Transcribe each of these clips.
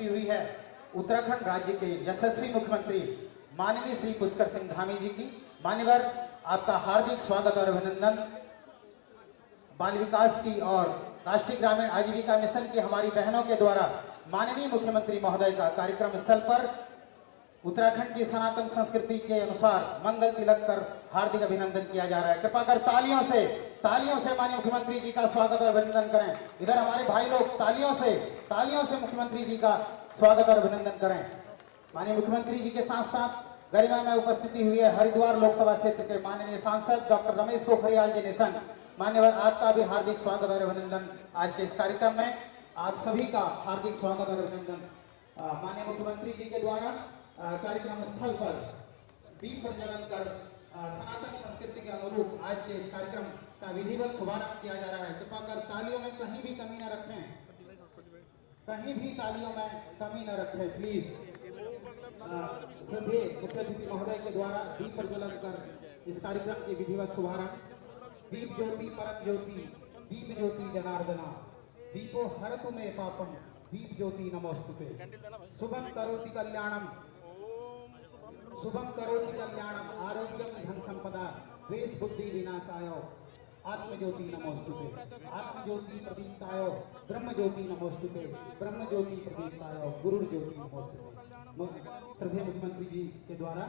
उपस्थिति हुई है उत्तराखंड राज्य के यशस्वी मुख्यमंत्री माननीय श्री पुष्कर सिंह धामी जी की। मान्यवर, आपका हार्दिक स्वागत और अभिनंदन। बाल विकास की और राष्ट्रीय ग्रामीण आजीविका मिशन की हमारी बहनों के द्वारा माननीय मुख्यमंत्री महोदय का कार्यक्रम स्थल पर उत्तराखंड की सनातन संस्कृति के अनुसार मंगल तिलक कर हार्दिक अभिनंदन किया जा रहा है। कृपा कर तालियों से माननीय मुख्यमंत्री जी का स्वागत और अभिनंदन करें। इधर हमारे भाई लोग तालियों से मुख्यमंत्री जी का स्वागत और अभिनंदन करें। माननीय मुख्यमंत्री जी के साथ साथ गरिमा में उपस्थिति हुई है हरिद्वार लोकसभा क्षेत्र के माननीय सांसद डॉक्टर रमेश पोखरियाल जी निशंक। मान्यवर, आपका भी हार्दिक स्वागत और अभिनंदन आज के इस कार्यक्रम में। आप सभी का हार्दिक स्वागत और अभिनंदन। माननीय मुख्यमंत्री जी के द्वारा कार्यक्रम स्थल पर दीप प्रज्वलन कर सनातन संस्कृति के अनुरूप आज के इस कार्यक्रम का विधिवत शुभारंभ किया जा रहा है। कृपा कर तालियों में कहीं भी कमी न रखें, कहीं भी तालियों में कमी न रखें प्लीज। श्रद्धेय मुख्य अतिथि महोदय के द्वारा दीप प्रज्वलन कर इस कार्यक्रम के विधिवत शुभारंभ। दीप ज्योति परम ज्योति दीप ज्योति जनार्दना दीपो हरतु मे पापम दीप ज्योति नमोस्तुते। शुभम करोति कल्याणम आरोग्यम धन संपदा द्वेष बुद्धि विनाशाय आत्मज्योति नमोस्तुते। आत्मज्योति प्रदीप्ताय ब्रह्म ज्योति नमोस्तुते। ब्रह्म ज्योति प्रदीप्ताय गुरु ज्योति नमोस्तुते। श्रद्धेय मुख्यमंत्री जी के द्वारा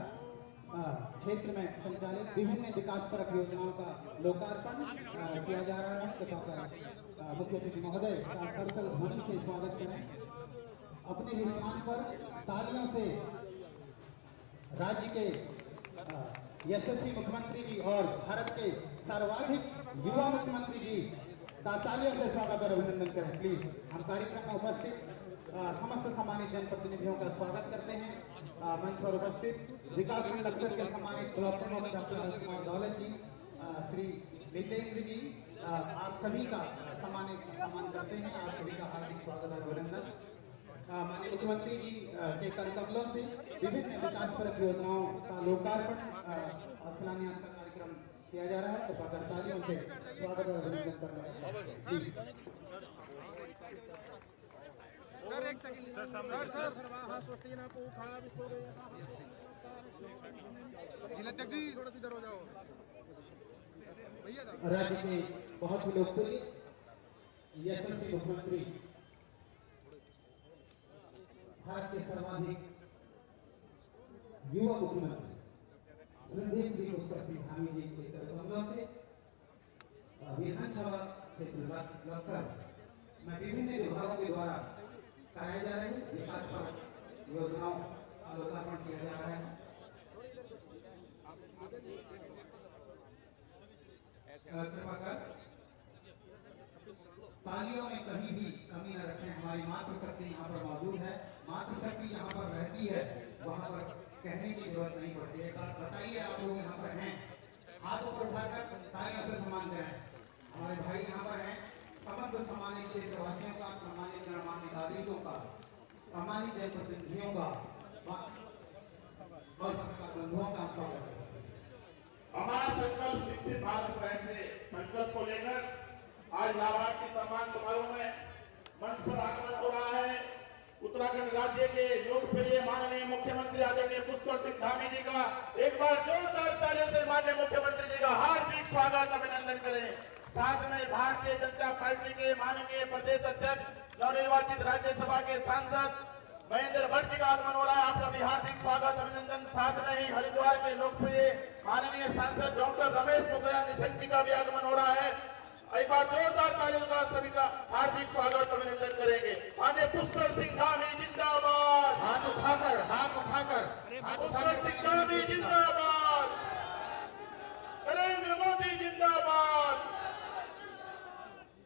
क्षेत्र में संचालित विभिन्न विकासपरक योजनाओं का लोकार्पण किया जा रहा है। तथा मुख्य अतिथि महोदय का करतल ध्वनि से स्वागत करें। अपने ही स्थान पर तालियों से राज्य के यशस्वी मुख्यमंत्री जी और भारत के सर्वाधिक युवा मुख्यमंत्री जी का तालियों से स्वागत और अभिनंदन करें प्लीज। हम कार्यक्रम में उपस्थित समस्त सम्मानित जनप्रतिनिधियों का स्वागत करते हैं। मंच पर उपस्थित विकास खंड अफसर के सम्मानित ब्लॉक प्रमुख डॉक्टर दौलत जी, श्री नितेंद्र जी, आप सभी का सम्मान करते हैं। आप सभी का हार्दिक स्वागत और अभिनंदन। माननीय मुख्यमंत्री जी के करतबलों से विभिन्न विकासपरक योजनाओं का लोकार्पण और शिलान्यास का कार्यक्रम किया जा रहा है। कृपा कर तालियों से स्वागत और अभिनंदन करना। सर एक सेकंड जी थोड़ा इधर हो जाओ भैया। राज्य के बहुत ही लोकप्रिय यशस्वी मुख्यमंत्री, भारत के सर्वाधिक युवा मुख्यमंत्री श्रद्धेय श्री पुष्कर सिंह धामी जी के करतबलों से विधानसभा क्षेत्र लक्सर में विभिन्न विभागों के द्वारा कराए जा रहे विकास पर योजनाओं का लोकार्पण किया जा रहा है। कृपा कर तालियों में कहीं भी कमी न रखें। हमारी मातृशक्ति यहाँ पर मौजूद है। मातृशक्ति जहाँ पर रहती है वहाँ पर कहने की जरूरत नहीं पड़ती। एक बात बताइए, आप लोग यहाँ पर हैं, हाथ ऊपर उठाकर तालियों से सम्मान करें। हमारे भाई यहाँ पर हैं। समस्त सम्मानित क्षेत्रवासियों का, सम्मानित गणमान्य नागरिकों का, सम्मानित जनप्रतिनिधियों का और बंधुओं का स्वागत है। हमारा संकल्प विकसित भारत ऐसे संकल्प को लेकर आज लाभार्थी सम्मान समारोह में मंच पर आगमन हो रहा है। उत्तराखंड राज्य के लोकप्रिय माननीय मुख्यमंत्री आदरणीय पुष्कर सिंह धामी जी का एक बार जोरदार तालियों से माननीय मुख्यमंत्री जी का हार्दिक स्वागत अभिनंदन करें। साथ में भारतीय जनता पार्टी के माननीय प्रदेश अध्यक्ष नवनिर्वाचित राज्यसभा के सांसद महेंद्र भट्ट जी का आगमन हो रहा है। आपका भी हार्दिक स्वागत अभिनंदन। साथ में ही हरिद्वार के लोकप्रिय माननीय सांसद डॉक्टर रमेश पोखरियाल निशंक जी का भी आगमन हो रहा है। एक बार जोरदार तालियों का सभी का हार्दिक स्वागत अभिनंदन करेंगे। माननीय पुष्कर सिंह धामी जिंदाबाद। हाथ उठाकर पुष्कर सिंह धामी जिंदाबाद। नरेंद्र मोदी जिंदाबाद।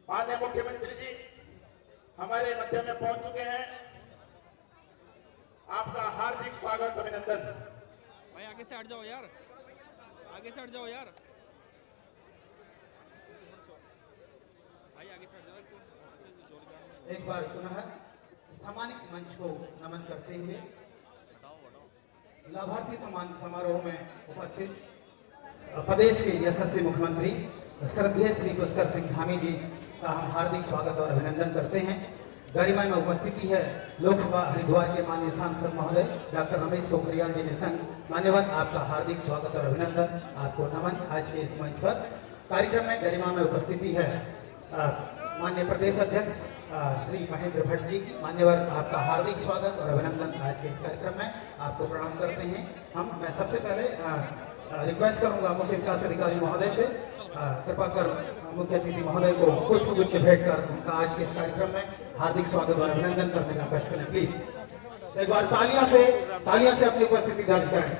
माननीय मुख्यमंत्री जी हमारे मध्य में पहुंच चुके हैं। आपका हार्दिक स्वागत अभिनंदन। भाई आगे से हट जाओ यार, आगे से हट जाओ यार भाई, आगे से हट जाओ। एक बार पुनः सम्मानित मंच को नमन करते हुए लाभार्थी सम्मान समारोह में उपस्थित प्रदेश के यशस्वी मुख्यमंत्री श्रद्धेय श्री पुष्कर सिंह धामी जी का हम हार्दिक स्वागत और अभिनंदन करते हैं। गरिमा में उपस्थिति है लोकसभा हरिद्वार के माननीय सांसद महोदय डॉक्टर रमेश पोखरियाल जी निशंक। मान्यवर, आपका हार्दिक स्वागत और अभिनंदन, आपको नमन। आज के इस मंच पर कार्यक्रम में गरिमा में उपस्थिति है माननीय प्रदेश अध्यक्ष श्री महेंद्र भट्ट जी की। मान्यवर, आपका हार्दिक स्वागत और अभिनंदन आज के इस कार्यक्रम में, आपको प्रणाम करते हैं। मैं सबसे पहले रिक्वेस्ट करूंगा मुख्य विकास अधिकारी महोदय से कृपा कर मुख्य अतिथि महोदय को पुष्पगुच्छ भेंट कर उनका आज के इस कार्यक्रम में हार्दिक स्वागत और अभिनंदन करने का कष्ट करें। प्लीज एक बार तालियों से अपनी उपस्थिति दर्ज करें।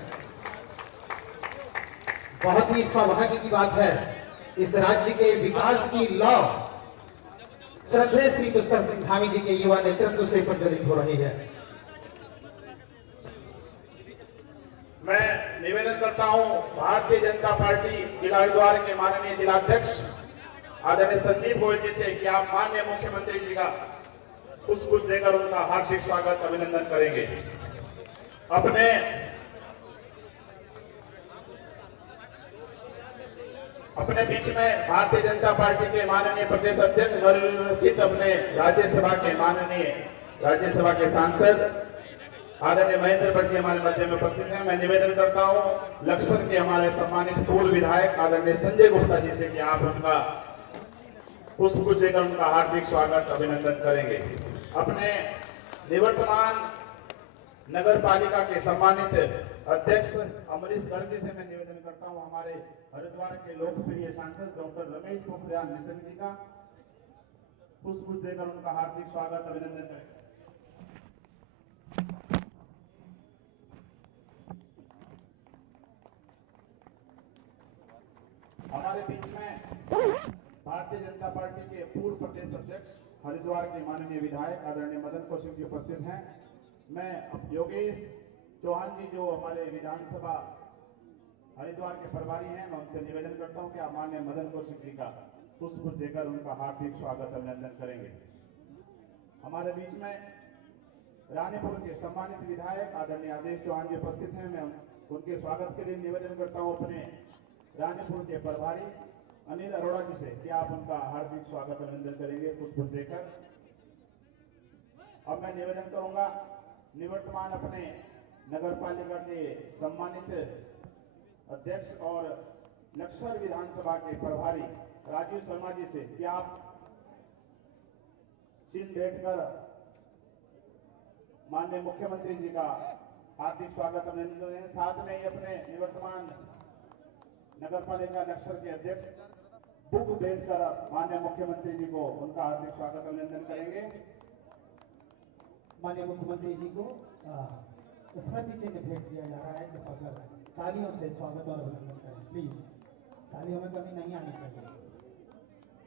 बहुत ही सौभाग्य की बात है, इस राज्य के विकास की लौ श्रद्धेय श्री पुष्कर सिंह धामी जी के युवा नेतृत्व से प्रज्वलित हो रही है। मैं निवेदन करता हूं भारतीय जनता पार्टी जिला हरिद्वार के माननीय जिलाध्यक्ष आदरणीय संदीप गोयल जी से कि आप माननीय मुख्यमंत्री जी का पुष्प देकर उनका हार्दिक स्वागत अभिनंदन करेंगे। अपने बीच में भारतीय जनता पार्टी के माननीय प्रदेश अध्यक्ष नवनिर्वाचित अपने राज्यसभा के सांसद आदरणीय महेंद्र भट्ट जी हमारे मध्य में उपस्थित हैं। मैं निवेदन करता हूं लक्सर के हमारे सम्मानित पूर्व विधायक आदरणीय संजय गुप्ता जी से कि आप उनका पुष्पगुच्छ देकर उनका हार्दिक स्वागत अभिनंदन करेंगे। अपने निवर्तमान नगर पालिका के सम्मानित अध्यक्ष अमरीश गर्ग जी से मैं निवेदन करता हूं हमारे हरिद्वार के लोकप्रिय सांसद डॉक्टर रमेश पोखरियाल निशंक जी का पुष्पगुच्छ देकर उनका हार्दिक स्वागत अभिनंदन करेंगे। हमारे बीच में भारतीय जनता पार्टी के पूर्व प्रदेश अध्यक्ष हरिद्वार के माननीय विधायक आदरणीय मदन कौशिक जी उपस्थित हैं। मैं योगेश चौहान जी जो हमारे विधानसभा हरिद्वार के प्रभारी हैं, मैं उनसे निवेदन करता हूं कि आप माननीय मदन कौशिक जी का पुष्प देकर उनका हार्दिक स्वागत अभिनंदन करेंगे। हमारे बीच में रानीपुर के सम्मानित विधायक आदरणीय आदेश चौहान जी उपस्थित हैं। मैं उनके स्वागत के लिए निवेदन करता हूं अपने रानीपुर के प्रभारी अनिल अरोड़ा जी से कि आप उनका हार्दिक स्वागत अभिनंदन करेंगे पुष्प देकर। अब मैं निवेदन करूंगा निवर्तमान अपने नगर पालिका के सम्मानित अध्यक्ष और लक्सर विधानसभा के प्रभारी राजीव शर्मा जी से कि आप चिन्ह भेंट कर माननीय मुख्यमंत्री जी का हार्दिक स्वागत अभिनंदन करें। साथ में ही अपने निवर्तमान नगर पालिका लक्सर के अध्यक्ष बुक भेंट कर माननीय मुख्यमंत्री जी को उनका हार्दिक स्वागत अभिनंदन करेंगे। माननीय मुख्यमंत्री जी को स्मृति चिन्ह भेंट किया जा रहा है। कृपा कर तालियों से स्वागत और अभिनंदन करें। प्लीज तालियों में कमी नहीं आनी चाहिए।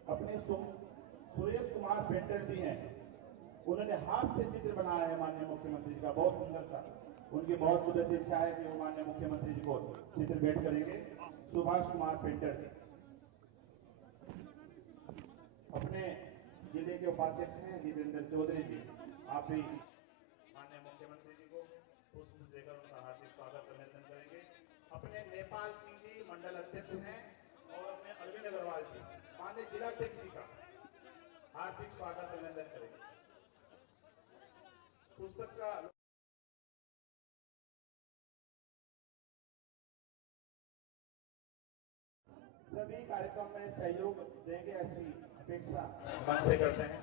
अपने सुरेश कुमार पेंटर जी हैं, उन्होंने हाथ से चित्र बनाया है माननीय मुख्यमंत्री जी का, बहुत सुंदर सा। उनकी बहुत सुंदर सी इच्छा है कि वो माननीय मुख्यमंत्री जी को चित्र भेंट करेंगे। सुभाष कुमार पेंटर जी अपने जिले के उपाध्यक्ष हैं जितेंद्र चौधरी जी, आप भी माननीय मुख्यमंत्री जी को पुष्प देकर उनका हार्दिक स्वागत अभिनंदन करेंगे। अपने नेपाल सिंह जी मंडल अध्यक्ष हैं और अपने अरविंद अग्रवाल जी माननीय जिलाध्यक्ष जी का हार्दिक स्वागत अभिनंदन करेंगे। पुस्तक का सभी कार्यक्रम में सहयोग देंगे ऐसी अपेक्षा मन से करते हैं।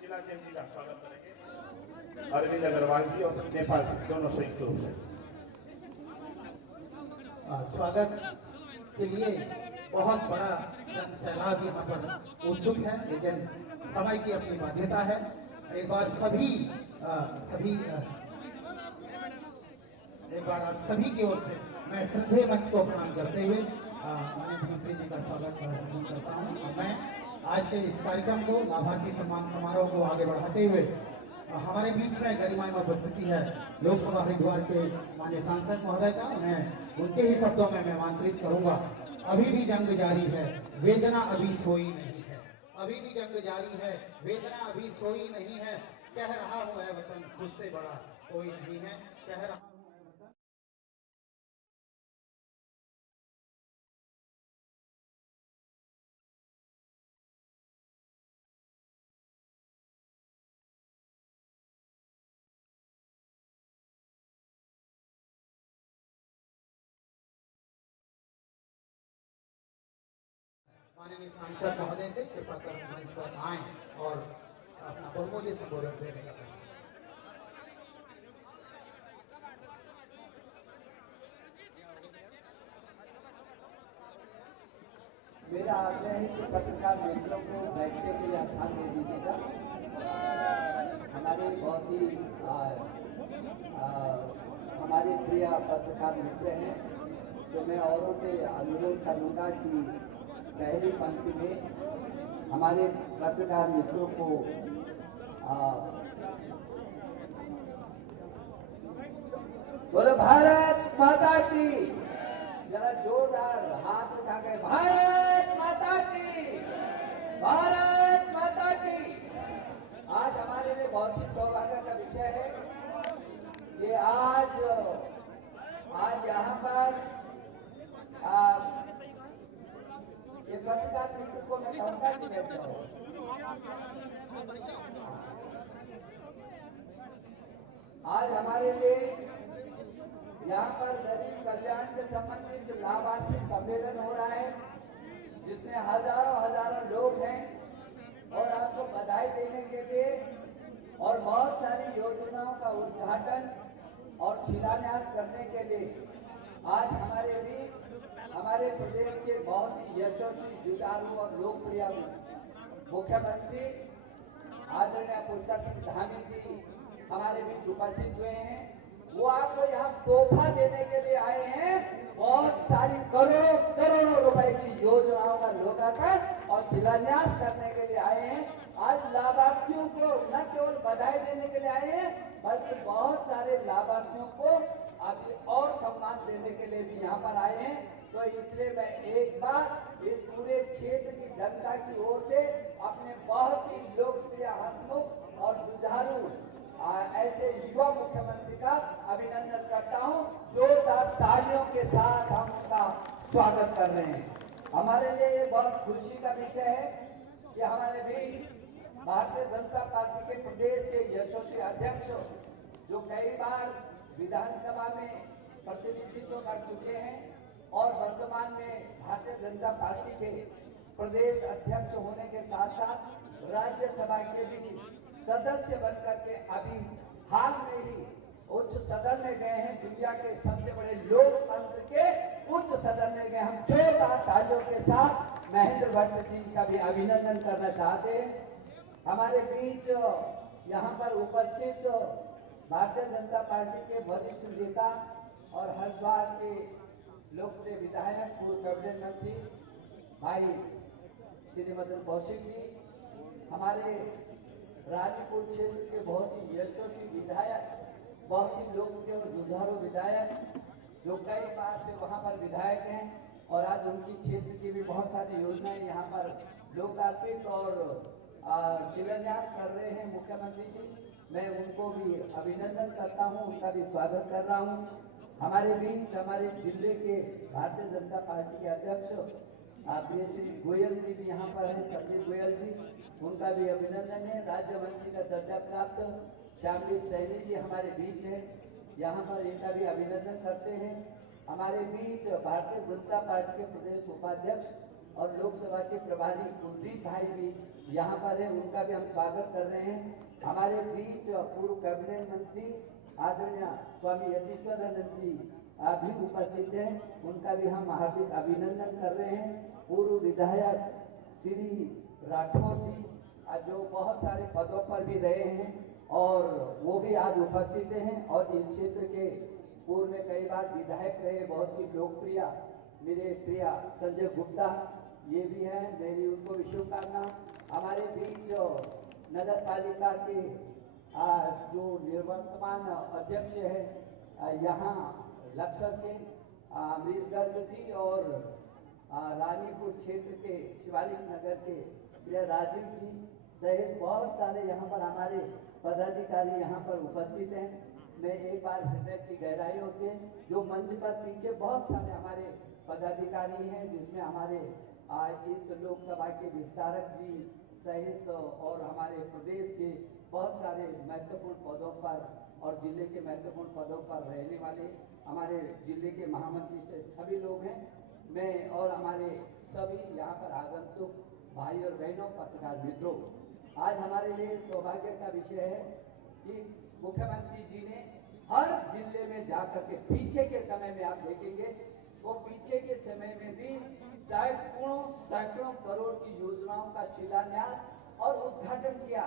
जिलाध्यक्ष जी का स्वागत करेंगे अरविंद अग्रवाल जी और नेपाल सिंह दोनों संयुक्त रूप से। स्वागत के लिए बहुत बड़ा जन सैलाब यहाँ पर उत्सुक है, लेकिन समय की अपनी बाध्यता है। एक बार आप सभी की ओर से मैं श्रद्धेय मंच को प्रणाम करते हुए माननीय मुख्यमंत्री जी का स्वागत और अभिनंदन करता हूँ। मैं आज के इस कार्यक्रम को लाभार्थी सम्मान समारोह को आगे बढ़ाते हुए हमारे बीच में गरिमामय उपस्थिति है लोकसभा हरिद्वार के माननीय सांसद महोदय का, उन्हें उनके ही शब्दों में मैं आमंत्रित करूंगा। अभी भी जंग जारी है, वेदना अभी सोई नहीं है। अभी भी जंग जारी है, वेदना अभी सोई नहीं है। कह रहा हूं ऐ वतन तुझसे बड़ा कोई नहीं है। कह रहा माननीय सांसद महोदय से कृपा कर मंच पर आए और अपना बहुमूल्य संबोधन देने का प्रश्न। मेरा आग्रह है कि पत्रकार मित्रों को बैठने के लिए स्थान दे दीजिएगा। हमारे बहुत ही हमारे प्रिय पत्रकार मित्र हैं, तो मैं औरों से अनुरोध करूंगा कि पहली पंक्ति में हमारे पत्रकार मित्रों को बोलो भारत माता की, जरा जोरदार हाथ उठा के भारत माता की, भारत माता की। आज हमारे लिए बहुत ही सौभाग्य का विषय है कि आज यहाँ पर ये पत्रकार मित्र को मैं कहूँगा कि बैठ जाओ। आज हमारे लिए यहाँ पर गरीब कल्याण से संबंधित लाभार्थी सम्मेलन हो रहा है, जिसमें हजारों लोग हैं और आपको बधाई देने के लिए और बहुत सारी योजनाओं का उद्घाटन और शिलान्यास करने के लिए आज हमारे बीच हमारे प्रदेश के बहुत ही यशस्वी, जुझारू और लोकप्रिय मुख्यमंत्री आदरणीय पुष्कर सिंह धामी जी हमारे बीच उपस्थित हुए हैं। वो आपको यहाँ तोहफा देने के लिए आए हैं, बहुत सारी करोड़ों रुपए की योजनाओं का लोकार्पण और शिलान्यास करने के लिए आए हैं। आज लाभार्थियों को न केवल बधाई देने के लिए आए हैं, बल्कि बहुत सारे लाभार्थियों को अभी और सम्मान देने के लिए भी यहाँ पर आए हैं। तो इसलिए मैं एक बार इस पूरे क्षेत्र की जनता की ओर से अपने बहुत ही लोकप्रिय, हंसमुख और जुझारू ऐसे युवा मुख्यमंत्री का अभिनंदन करता हूं। जोरदार तालियों के साथ हम उनका स्वागत कर रहे हैं। हमारे लिए ये बहुत खुशी का विषय है कि हमारे भी भारतीय जनता पार्टी के प्रदेश के यशस्वी अध्यक्ष, जो कई बार विधानसभा में प्रतिनिधित्व कर चुके हैं और वर्तमान में भारतीय जनता पार्टी के प्रदेश अध्यक्ष होने के साथ साथ राज्यसभा के भी सदस्य बनकर के अभी हाल में ही उच्च सदन में गए हैं। दुनिया के सबसे बड़े लोकतंत्र के उच्च सदन में गए। हम जोरदार तालियों के साथ महेंद्र भट्ट जी का भी अभिनंदन करना चाहते हैं। हमारे बीच यहाँ पर उपस्थित भारतीय जनता पार्टी के वरिष्ठ नेता और हरिद्वार के लोकप्रिय विधायक, पूर्व कैबिनेट मंत्री भाई श्री मदन कौशिक जी, हमारे रानीपुर क्षेत्र के बहुत ही यशस्वी विधायक, बहुत ही लोकप्रिय और जुझारू विधायक, जो कई बार से वहां पर विधायक हैं और आज उनकी क्षेत्र की भी बहुत सारी योजनाएं यहाँ पर लोकार्पित और शिलान्यास कर रहे हैं मुख्यमंत्री जी। मैं उनको भी अभिनंदन करता हूँ, उनका भी स्वागत कर रहा हूँ। हमारे बीच हमारे जिले के भारतीय जनता पार्टी के अध्यक्ष प्रिय श्री गोयल जी भी यहाँ पर हैं, संदीप गोयल जी, उनका भी अभिनंदन है। राज्य मंत्री का दर्जा प्राप्त श्यामवीर सैनी जी हमारे बीच है, यहाँ पर इनका भी अभिनंदन करते हैं। हमारे बीच भारतीय जनता पार्टी के प्रदेश उपाध्यक्ष और लोकसभा के प्रभारी कुलदीप भाई भी यहाँ पर है, उनका भी हम स्वागत कर रहे हैं। हमारे बीच पूर्व कैबिनेट मंत्री आदरणीय स्वामी यतीश्वरानंद जी भी उपस्थित हैं, उनका भी हम हार्दिक अभिनंदन कर रहे हैं। पूर्व विधायक श्री राठौर जी, जो बहुत सारे पदों पर भी रहे हैं और वो भी आज उपस्थित हैं और इस क्षेत्र के पूर्व में कई बार विधायक रहे, बहुत ही लोकप्रिय मेरे प्रिय संजय गुप्ता, ये भी हैं, मेरी उनको भी शुभकामना। हमारे बीच नगर पालिका के जो निवर्तमान अध्यक्ष है यहाँ लक्सर के अमरीश गर्ग जी और रानीपुर क्षेत्र के शिवालिक नगर के प्रिय राजीव जी सहित बहुत सारे यहाँ पर हमारे पदाधिकारी यहाँ पर उपस्थित हैं। मैं एक बार हृदय की गहराइयों से, जो मंच पर पीछे बहुत सारे हमारे पदाधिकारी हैं, जिसमें हमारे इस लोकसभा के विस्तारक जी सहित और हमारे प्रदेश के बहुत सारे महत्वपूर्ण पदों पर और जिले के महत्वपूर्ण पदों पर रहने वाले हमारे जिले के महामंत्री से सभी लोग हैं। मैं और हमारे सभी यहाँ पर आगंतुक भाई और बहनों, पत्रकार मित्रों, आज हमारे लिए सौभाग्य का विषय है कि मुख्यमंत्री जी ने हर जिले में जाकर के, पीछे के समय में आप देखेंगे वो पीछे के समय में भी सैकड़ों करोड़ की योजनाओं का शिलान्यास और उद्घाटन किया।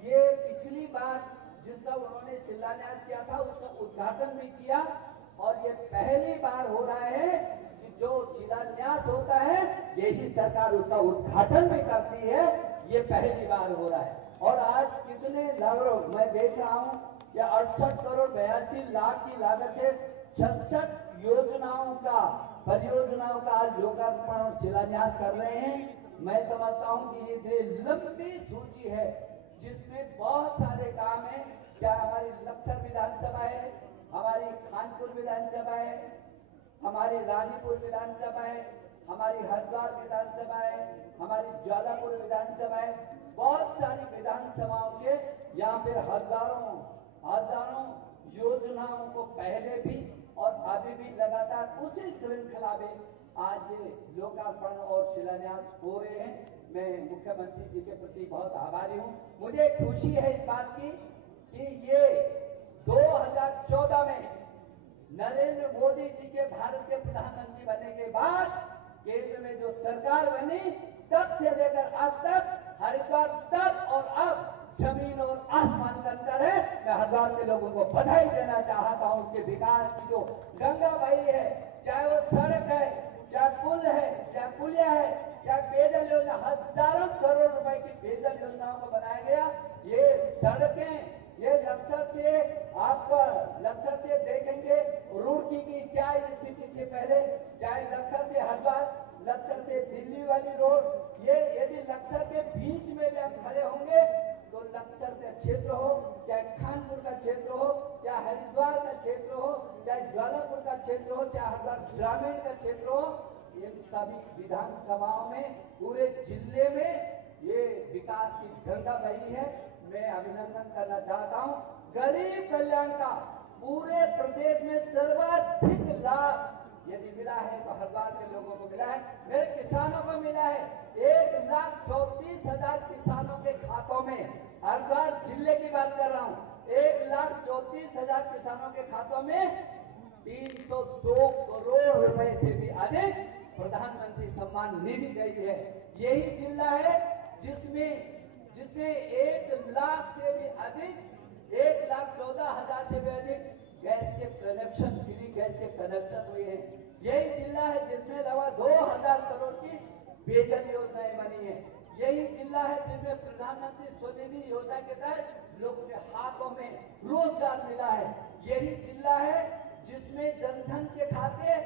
ये पिछली बार जिसका उन्होंने शिलान्यास किया था उसका उद्घाटन भी किया, और ये पहली बार हो रहा है कि जो शिलान्यास होता है यही सरकार उसका उद्घाटन भी करती है। ये पहली बार हो रहा है। और आज कितने लागत, मैं देख रहा हूं कि 68 करोड़ 82 लाख की लागत से 66 परियोजनाओं का आज लोकार्पण और शिलान्यास कर रहे हैं। मैं समझता हूं कि ये लंबी सूची है जिसमें बहुत सारे काम है, चाहे हमारी लक्सर विधानसभा है, हमारी खानपुर विधानसभा है, हमारी रानीपुर विधानसभा है, हमारी हरिद्वार विधानसभा है, हमारी ज्वालापुर विधानसभा है। बहुत सारी विधानसभाओं के यहाँ पे हजारों योजनाओं को पहले भी और अभी भी लगातार उसी श्रृंखला में आज ये लोकार्पण और शिलान्यास हो रहे हैं। मैं मुख्यमंत्री जी के प्रति बहुत आभारी हूँ। मुझे खुशी है इस बात की कि ये 2014 में नरेंद्र मोदी जी के भारत के प्रधानमंत्री बनने के बाद केंद्र में जो सरकार बनी, तब से लेकर अब तक हरिद्वार तब और अब जमीन और आसमान का अंतर है। मैं हरिद्वार के लोगों को बधाई देना चाहता हूं। उसके विकास की जो गंगा बही है, चाहे वो सड़क है, चाहे पुल है, चाहे पुलिया है, चाहे पेयजल योजना, हजारों करोड़ रुपए की पेयजल योजनाओं को बनाया गया। ये सड़कें, ये लक्सर से देखेंगे रुड़की की क्या स्थिति थी पहले, चाहे लक्सर से हरिद्वार, लक्सर से दिल्ली वाली रोड, ये यदि लक्सर के बीच में भी हम खड़े होंगे तो लक्सर का क्षेत्र हो, चाहे खानपुर का क्षेत्र हो, चाहे हरिद्वार का क्षेत्र हो, चाहे ज्वालापुर का क्षेत्र हो, चाहे हरिद्वार ग्रामीण का क्षेत्र हो, इन सभी विधानसभाओं में पूरे जिले में ये विकास की गंगा बही है। मैं अभिनंदन करना चाहता हूं। गरीब कल्याण का पूरे प्रदेश में सर्वाधिक लाभ यदि मिला है तो हरिद्वार के लोगों को मिला है, मेरे किसानों को मिला है। 1,34,000 किसानों के खातों में, हरिद्वार जिले की बात कर रहा हूं, 1,34,000 किसानों के खातों में 302 करोड़ रुपए से भी अधिक प्रधानमंत्री सम्मान निधि गई है। यही जिला है जिसमें 1 लाख से भी अधिक, 1,14,000 से भी अधिक गैस के कनेक्शन, फ्री गैस के कनेक्शन हुए हैं। यही जिला है जिसमें लगभग 2,000 करोड़ की पेयजल योजनाएं बनी है। यही जिला है जिसमें प्रधानमंत्री स्वनिधि योजना के तहत लोगों के हाथों में रोजगार मिला है। यही जिला है जिसमें जनधन के खाते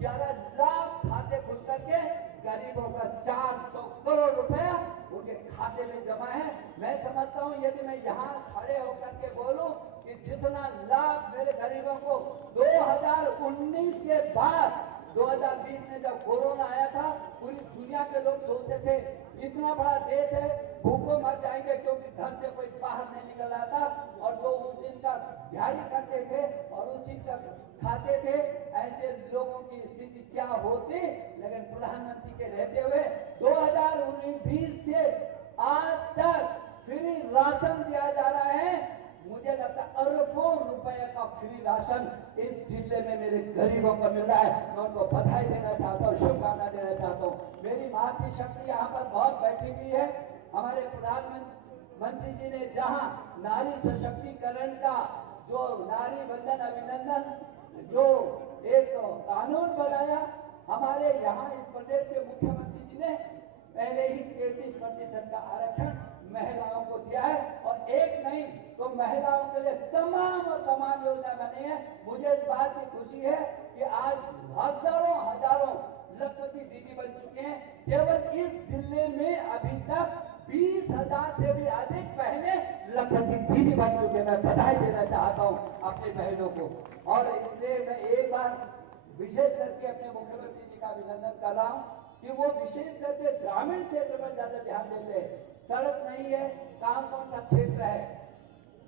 11 लाख खाते खुल करके गरीबों का 400 करोड़ रुपया उनके खाते में जमा है। मैं समझता हूं यदि मैं यहाँ खड़े होकर के बोलूं कि जितना लाभ मेरे गरीबों को 2019 के बाद 2020 में जब कोरोना आया था, पूरी दुनिया के लोग सोचते थे इतना बड़ा देश है, भूखों मर जाएंगे, क्योंकि घर से कोई बाहर नहीं निकल रहा था, और जो उस दिन का दिहाड़ी करते थे और उसी का खाते थे, ऐसे लोगों की स्थिति क्या होती। लेकिन प्रधानमंत्री के रहते हुए 2019-20 से आज तक फ्री राशन दिया जा रहा है। मुझे लगता है अरबों रुपए का फ्री राशन इस जिले में मेरे गरीबों को मिल रहा है। मैं उनको बधाई देना चाहता हूँ, शुभकामना देना चाहता हूँ। मेरी मातृशक्ति यहाँ पर बहुत बैठी हुई है। हमारे प्रधानमंत्री जी ने जहाँ नारी सशक्तिकरण का जो नारी बंधन अभिनंदन जो एक कानून बनाया, हमारे यहाँ इस प्रदेश के मुख्यमंत्री जी ने पहले ही 33% का आरक्षण महिलाओं को दिया है, और एक नहीं तो महिलाओं के लिए तमाम योजना बनी है। मुझे इस बात की खुशी है कि आज हजारों लखपति दीदी बन चुके हैं। केवल इस जिले में अभी तक 20,000 से भी अधिक बहनें लखपति दीदी बन चुके। मैं बधाई देना चाहता हूँ अपनी बहनों को, और इसलिए मैं एक बार विशेष करके अपने मुख्यमंत्री जी का अभिनंदन कर रहा हूँ कि वो विशेष करके ग्रामीण क्षेत्र पर ज्यादा ध्यान देते हैं। सड़क नहीं है, कौन सा क्षेत्र है,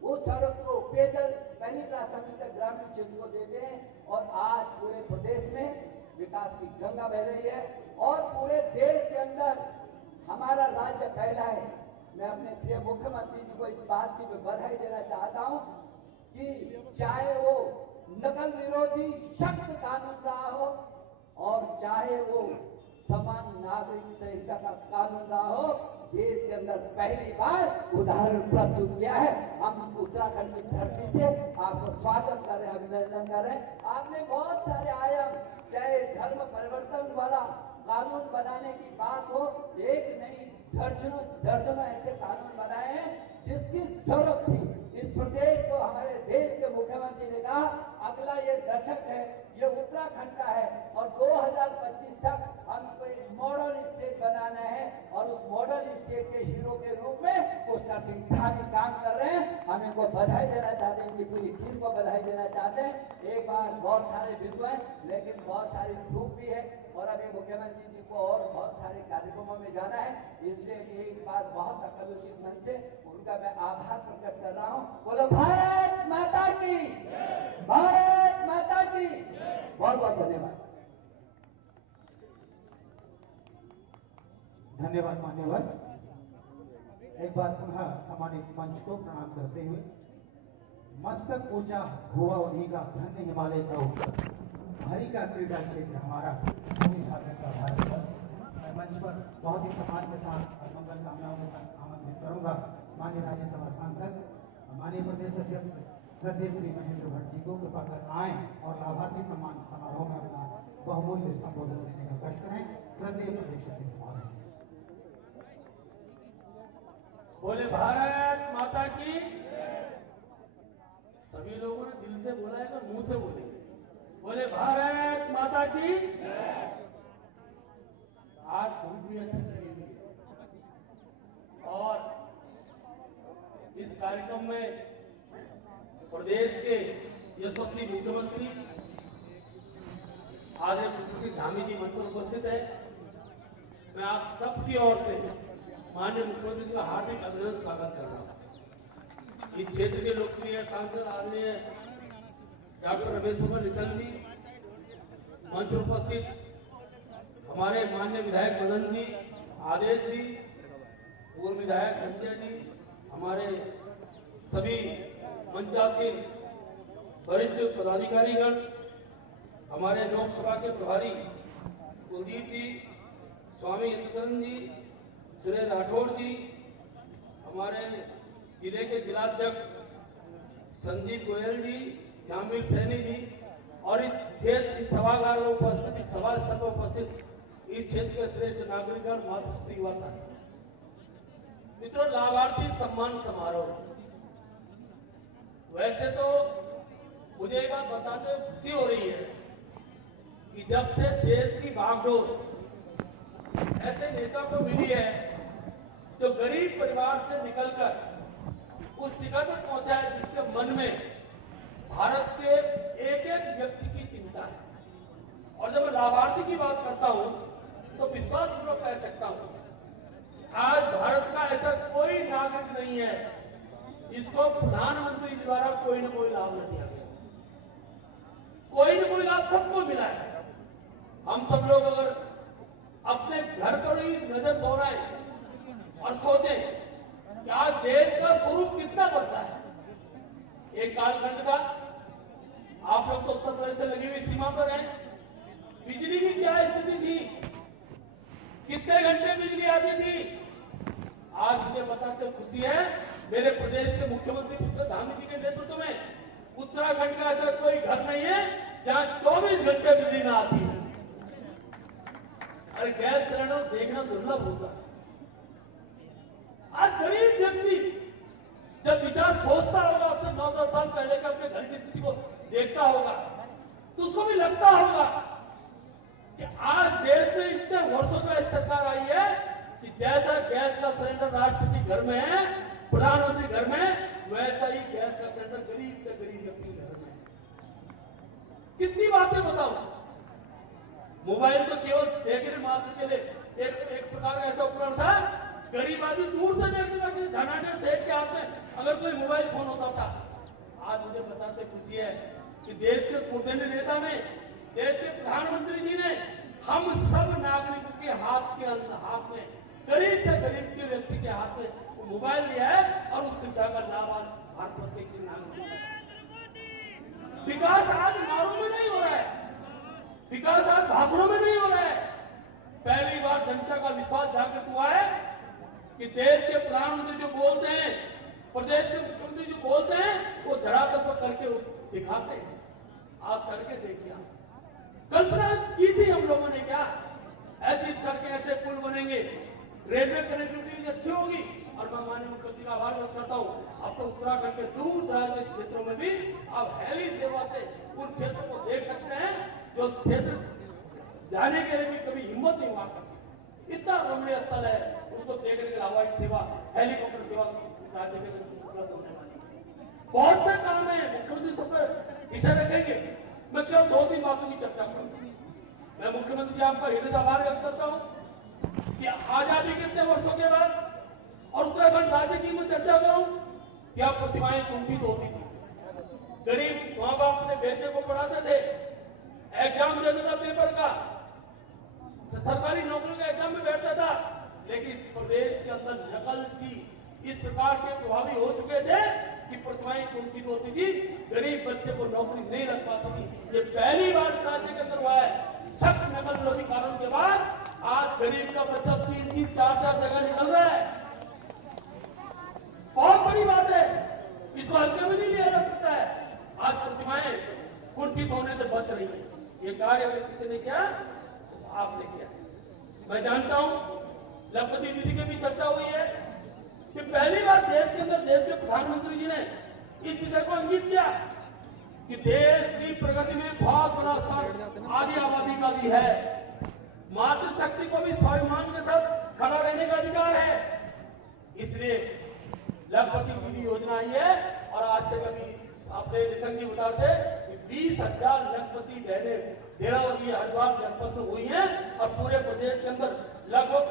उस सड़क को पेयजल पहली प्राथमिकता ग्रामीण क्षेत्र को देते हैं। और आज पूरे प्रदेश में विकास की गंगा बह रही है और पूरे देश के अंदर हमारा राज्य पहला है। मैं अपने प्रिय मुख्यमंत्री जी को इस बात की भी बधाई देना चाहता हूं कि चाहे वो नकल विरोधी सख्त कानून रहा हो और चाहे वो समान नागरिक संहिता का कानून रहा हो, देश के अंदर पहली बार उदाहरण प्रस्तुत किया है। हम उत्तराखंड की धरती से आपको स्वागत कर रहे हैं, अभिनंदन कर रहे हैं। आपने बहुत सारे आयाम, चाहे धर्म परिवर्तन वाला कानून बनाने की बात हो, एक नहीं दर्जनों ऐसे कानून बनाए हैं जिसकी जरूरत थी। इस प्रदेश को, हमारे देश के मुख्यमंत्री ने कहा अगला ये दशक है, ये उत्तराखंड का है और 2025 तक हमको एक मॉडल स्टेट बनाना है और उस मॉडल स्टेट के हीरो के रूप में पुष्कर सिंह धामी काम कर रहे हैं। हम इनको बधाई देना चाहते हैं, इनकी पूरी टीम को बधाई देना चाहते हैं। एक बार बहुत सारे बिंदु हैं लेकिन बहुत सारी धूप भी है और अभी मुख्यमंत्री जी को और बहुत सारे कार्यक्रमों में जाना है, इसलिए एक बार बहुत अकलुषित मन से उनका मैं आभार प्रकट कर रहा हूँ। बोलो भारत माता की, भारत माता की। बहुत बहुत धन्यवाद। धन्यवाद मान्यवर। एक बार पुनः सम्मानित मंच को प्रणाम करते हुए, मस्तक ऊंचा हुआ उन्हीं का, धन्य हिमालय का उत्कर्ष, हरि का क्रीडा क्षेत्र हमारा भूमि भाग्य सा भारतवर्ष। मैं मंच पर बहुत ही सम्मान के साथ और मंगल कामनाओं के साथ आमंत्रित करूंगा माननीय राज्यसभा सांसद, माननीय प्रदेश अध्यक्ष श्रद्धेय श्री महेंद्र भट्ट जी को कृपा कर आए और लाभार्थी सम्मान समारोह में अपना बहुमूल्य संबोधन देने का कष्ट करें। श्रद्धेय प्रदेश अध्यक्ष महोदय। बोले भारत माता की। सभी लोगों ने दिल से बोला है और मुंह से बोलेंगे। बोले भारत माता की। आज धूप भी अच्छी खिली हुई है और इस कार्यक्रम में प्रदेश के यशस्वी मुख्यमंत्री आदरणीय पुष्कर सिंह धामी जी मंच पर उपस्थित है। मैं आप सबकी ओर से माननीय मुख्यमंत्री जी का हार्दिक अभिनंदन स्वागत कर रहा हूं। इस क्षेत्र के लोकप्रिय सांसद आदरणीय डॉक्टर रमेश कुमार निशंक जी, मंच पर उपस्थित हमारे माननीय विधायक मदन जी, आदेश जी, पूर्व विधायक संजय जी, हमारे सभी मंचासीन वरिष्ठ पदाधिकारीगण, हमारे लोकसभा के प्रभारी कुलदीप जी, स्वामी यशवंत जी, सुरेश राठौड़ जी, हमारे जिले के जिलाध्यक्ष संदीप गोयल जी, श्यामवीर सैनी जी और इस क्षेत्र, इस सभागार में उपस्थित, इस सभा स्थल पर उपस्थित इस क्षेत्र के श्रेष्ठ नागरिकगण, मातृशक्ति युवा साथी मित्रों, लाभार्थी सम्मान समारोह। वैसे तो मुझे एक बात बताते हुए खुशी हो रही है कि जब से देश की बागडोर ऐसे नेता को मिली है जो गरीब परिवार से निकलकर उस शिखर पर पहुंचा है जिसके मन में भारत के एक एक व्यक्ति की चिंता है। और जब मैं लाभार्थी की बात करता हूं तो विश्वासपूर्वक कह सकता हूं कि आज भारत का ऐसा कोई नागरिक नहीं है जिसको प्रधानमंत्री द्वारा कोई न कोई लाभ न दिया गया। कोई न कोई लाभ सबको मिला है। हम सब लोग अगर अपने घर पर ही नजर दौड़ाएं और सोचें कि आज देश का स्वरूप कितना बढ़ता है। एक कालखंड था, आप लोग तो उत्तर प्रदेश से लगी हुई सीमा पर हैं, बिजली की क्या स्थिति थी, कितने घंटे बिजली आती थी। आज मुझे बताते खुशी है, मेरे प्रदेश के मुख्यमंत्री पुष्कर धामी जी के नेतृत्व में उत्तराखंड का ऐसा कोई घर नहीं है जहां 24 घंटे बिजली ना आती है। अरे गैस सिलेंडर देखना दुर्लभ होता है। आज गरीब व्यक्ति जब विचार सोचता होगा, उससे 9-10 साल पहले के अपने घर की स्थिति को देखता होगा तो उसको भी लगता होगा कि आज देश में इतने वर्षों में ऐसी सरकार आई है कि जैसा गैस का सिलेंडर राष्ट्रपति घर में है, प्रधानमंत्री घर में, वैसा ही गैस का सिलेंडर गरीब से गरीब व्यक्ति के घर में है। कितनी बातें बताऊं। मोबाइल तो केवल देखने मात्र के लिए एक प्रकार का ऐसा उपकरण था, गरीब आदमी दूर से देखता था कि धनाढ्य सेठ के हाथ में अगर कोई मोबाइल फोन होता था। आज मुझे बताते खुशी है कि देश के स्फूर्तिमान नेता ने देश के प्रधानमंत्री जी ने हम सब नागरिकों के हाथ में, गरीब से गरीब के व्यक्ति के हाथ में मोबाइल दिया है और उस सुविधा का लाभ आज भारतवर्ष के नागरिकों को। विकास आज नारों में नहीं हो रहा है, विकास आज भाषणों में नहीं हो रहा है। पहली बार जनता का विश्वास जागृत हुआ है कि देश के प्रधानमंत्री जो बोलते हैं, प्रदेश के मुख्यमंत्री जो बोलते हैं, वो धरातल पर करके दिखाते हैं। आज सड़कें देखिए, कल्पना की थी हम लोगों ने क्या ऐसी सड़कें, ऐसे पुल बनेंगे, रेलवे कनेक्टिविटी अच्छी होगी। और मैं माननीय मुख्यमंत्री का आभार व्यक्त करता हूँ, अब तो उत्तराखंड के दूर दराज के क्षेत्रों में भी अब हेली सेवा से उन क्षेत्रों को देख सकते हैं जो क्षेत्र जाने के लिए भी कभी हिम्मत नहीं हुआ करती। इतना रमणीय स्थल है, उसको देखने के लिए हवाई सेवा, हेलीकॉप्टर सेवा राज्य के उपलब्ध होने वाली है। बहुत से काम है, मुख्यमंत्री सब पर विषय रखेंगे। मैं केवल 2-3 बातों की चर्चा करूंगा। मैं मुख्यमंत्री जी आपका हृदय से आभार व्यक्त करता हूं कि आजादी के इतने वर्षों के बाद और उत्तराखंड राज्य की मैं चर्चा करूं, क्या प्रतिमाएं कुंठित होती थी। गरीब माँ बाप अपने बेटे को पढ़ाते थे, एग्जाम देता था पेपर का, सरकारी नौकरी का एग्जाम में बैठता था, लेकिन इस प्रदेश के अंदर नकलची इस प्रकार के प्रभावी हो चुके थे कि प्रतिमाएं कुंठित होती थी, गरीब बच्चे को नौकरी नहीं लग पाती थी। ये पहली बार इस राज्य के अंदर हुआ है। सख्त नकल विरोधी कानून के बाद आज गरीब का बच्चा 3-3, 4-4 जगह निकल रहा है। बहुत बड़ी बात है, इसको हल्के में नहीं लिया जा सकता है। आज प्रतिमाएं कुंठित होने से बच रही है। ये कार्य अगर किसी ने किया तो आपने किया। मैं जानता हूं लखपति दीदी की भी चर्चा हुई है कि पहली बार देश के अंदर देश के प्रधानमंत्री जी ने इस विषय को इंगित किया कि देश की प्रगति में बहुत बड़ा स्थान आदि आबादी का भी है। मातृशक्ति को भी स्वाभिमान के साथ खड़ा रहने का अधिकार है। इसलिए लखपति दीदी योजना आई है और आज से कभी अपने निशंक जी बता रहे थे कि 20,000 लखपति बहनें देहरादून हरिद्वार जनपद में हुई हैं और पूरे प्रदेश के अंदर लगभग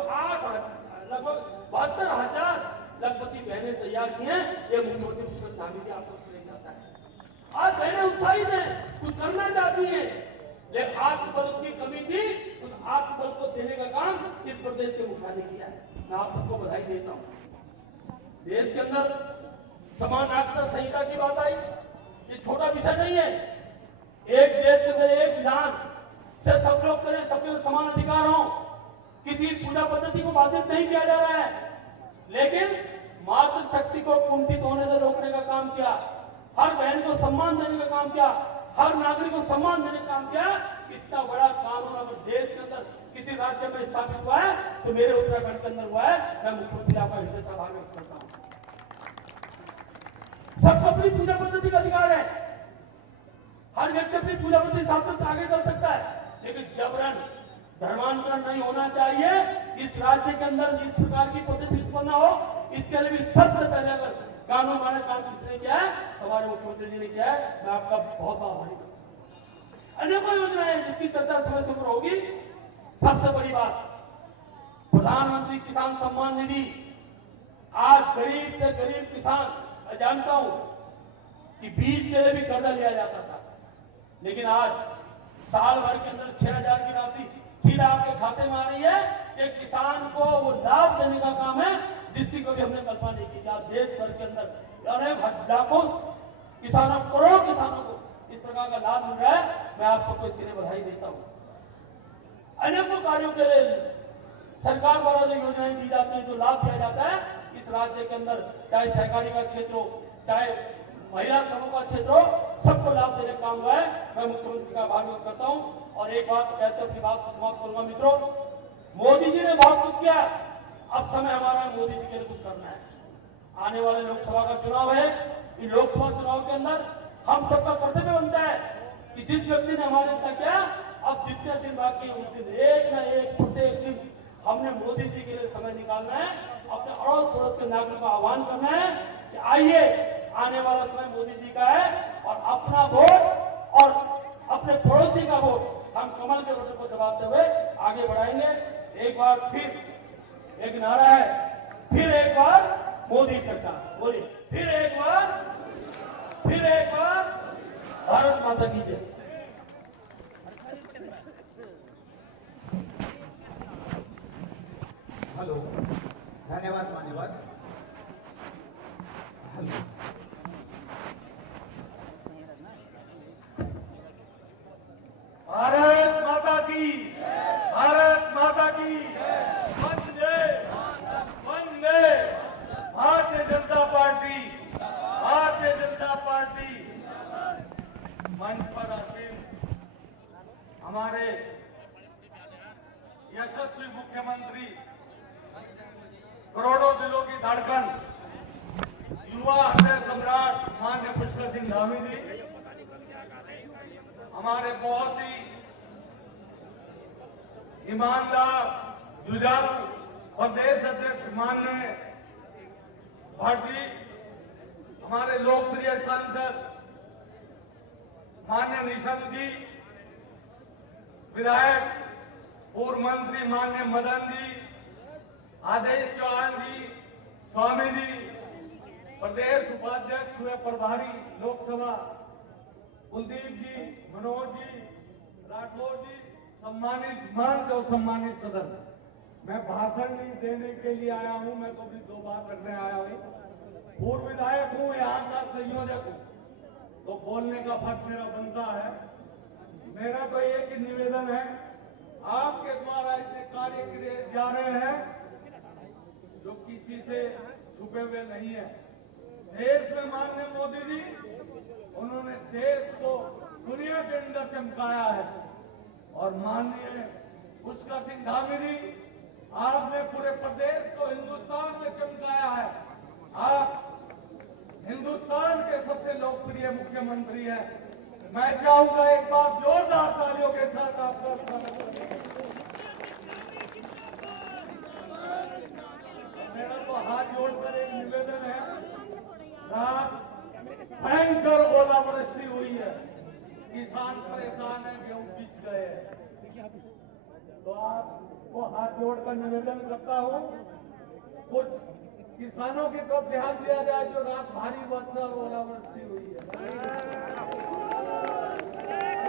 72,000 लखपति बहनें तैयार की हैं। ये मुख्यमंत्री पुष्कर धामी जी आपको श्रेय जाता है। आज बहनें उत्साहित हैं, कुछ करना चाहती हैं, लेकिन आत्मबल की कमी थी, उस आत्मबल को देने का काम इस प्रदेश के मुखिया ने किया है। मैं आप सबको बधाई देता हूं। देश के अंदर समान नागरिकता संहिता की बात आई, ये छोटा विषय नहीं है। एक देश के अंदर एक विधान से सब लोग करें, सबके समान अधिकार हो, किसी पूजा पद्धति को बाधित नहीं किया जा रहा है, लेकिन मातृशक्ति को कुंठित होने से रोकने का काम किया, हर बहन को सम्मान देने का काम किया, हर नागरिक को सम्मान देने का काम किया। इतना बड़ा कानून अगर देश के अंदर किसी राज्य में स्थापित हुआ है तो मेरे उत्तराखंड के अंदर हुआ है। मैं मुख्यमंत्री आपका हृदय से आभार व्यक्त करता हूं। सबको अपनी पूजा पद्धति का अधिकार है, हर व्यक्ति अपनी पूजा पद्धति शासन से आगे चल सकता है, लेकिन जबरन धर्मांतरण नहीं होना चाहिए। इस राज्य के अंदर जिस प्रकार की पद्धति उत्पन्न हो, इसके लिए भी सबसे पहले अगर कानून माने काम किसने किया है, हमारे मुख्यमंत्री जी ने किया है। मैं आपका बहुत आभारी हूं। अनेकों योजनाएं जिसकी चर्चा समय से होगी। सबसे बड़ी बात, प्रधानमंत्री किसान सम्मान निधि। आज गरीब से गरीब किसान, मैं जानता हूं कि बीज के लिए भी कर्जा लिया जाता था, लेकिन आज साल भर के अंदर 6,000 की राशि सीधा आपके खाते में आ रही है। ये किसान को वो लाभ देने का काम है जिसकी कभी हमने कल्पना नहीं की। आज देश भर के अंदर अनेक लाखों किसानों, करोड़ों किसानों को इस प्रकार का लाभ मिल रहा है। मैं आप सबको इसके लिए बधाई देता हूं। अनेकों कार्यों के लिए सरकार द्वारा जो योजनाएं दी जाती है, जो लाभ दिया जाता है इस राज्य के अंदर, चाहे सहकारी का क्षेत्र हो, चाहे महिला समूह का क्षेत्र हो, सबको लाभ देने का काम हुआ है। मैं मुख्यमंत्री का आभार व्यक्त करता हूं। और एक बात कहते अपनी बात को समाप्त करूंगा। मित्रों, मोदी जी ने बहुत कुछ किया, अब समय हमारा है मोदी जी के लिए कुछ करना है। आने वाले लोकसभा का चुनाव है। इन लोकसभा चुनाव के अंदर हम सबका कर्तव्य बनता है कि जिस व्यक्ति ने हमारे लिए किया, अब जितने दिन बाकी है उस दिन एक न एक प्रत्येक दिन हमने मोदी जी के लिए समय निकालना है। अपने अड़ोस पड़ोस के नागरिकों का आह्वान करना है कि आइए, आने वाला समय मोदी जी का है और अपना वोट और अपने पड़ोसी का वोट हम कमल के बटन को दबाते हुए आगे बढ़ाएंगे। एक बार फिर एक नारा है, फिर एक बार मोदी सरकार, बोलिए फिर एक बार भारत माता की जय। धन्यवाद मान्यवर। भारत माता की, भारत माता की वंदे वंदे। Bharatiya Janata party, Bharatiya Janata party. मंच पर आसीन हमारे यशस्वी मुख्यमंत्री, करोड़ों दिलों की धड़कन, युवा हृदय सम्राट माननीय पुष्कर सिंह धामी जी, हमारे बहुत ही ईमानदार, जुझारू प्रदेश अध्यक्ष माननीय भट्ट जी, हमारे लोकप्रिय सांसद माननीय निशंक जी, विधायक पूर्व मंत्री माननीय मदन जी, आदेश चौहान जी, स्वामी जी, प्रदेश उपाध्यक्ष व प्रभारी लोकसभा कुलदीप जी, मनोज जी, राठौर जी, सम्मानित मंच और सम्मानित सदन। मैं भाषण नहीं देने के लिए आया हूं, मैं तो भी 2 बात करने आया हूं। पूर्व विधायक हूं, यहाँ का संयोजक हूं, तो बोलने का फर्ज मेरा बनता है। मेरा तो एक ही निवेदन है, आपके द्वारा इतने कार्य किए जा रहे हैं जो किसी से छुपे हुए नहीं है। देश में माननीय मोदी जी, उन्होंने देश को दुनिया के अंदर चमकाया है, और माननीय पुष्कर सिंह धामी जी, आपने पूरे प्रदेश को हिंदुस्तान में चमकाया है। आप हिंदुस्तान के सबसे लोकप्रिय मुख्यमंत्री हैं। मैं चाहूंगा एक बार जोरदार तालियों के साथ आपका स्वागत करें। मेरा तो हाथ जोड़कर एक निवेदन है, रात भयंकर ओलावृष्टि हुई है, किसान परेशान है, गेहूं बीच गए हैं, तो आपको हाथ जोड़कर निवेदन करता हूं, कुछ किसानों की तरफ ध्यान दिया जाए जो रात भारी वर्षा और ओलावृष्टि हुई है।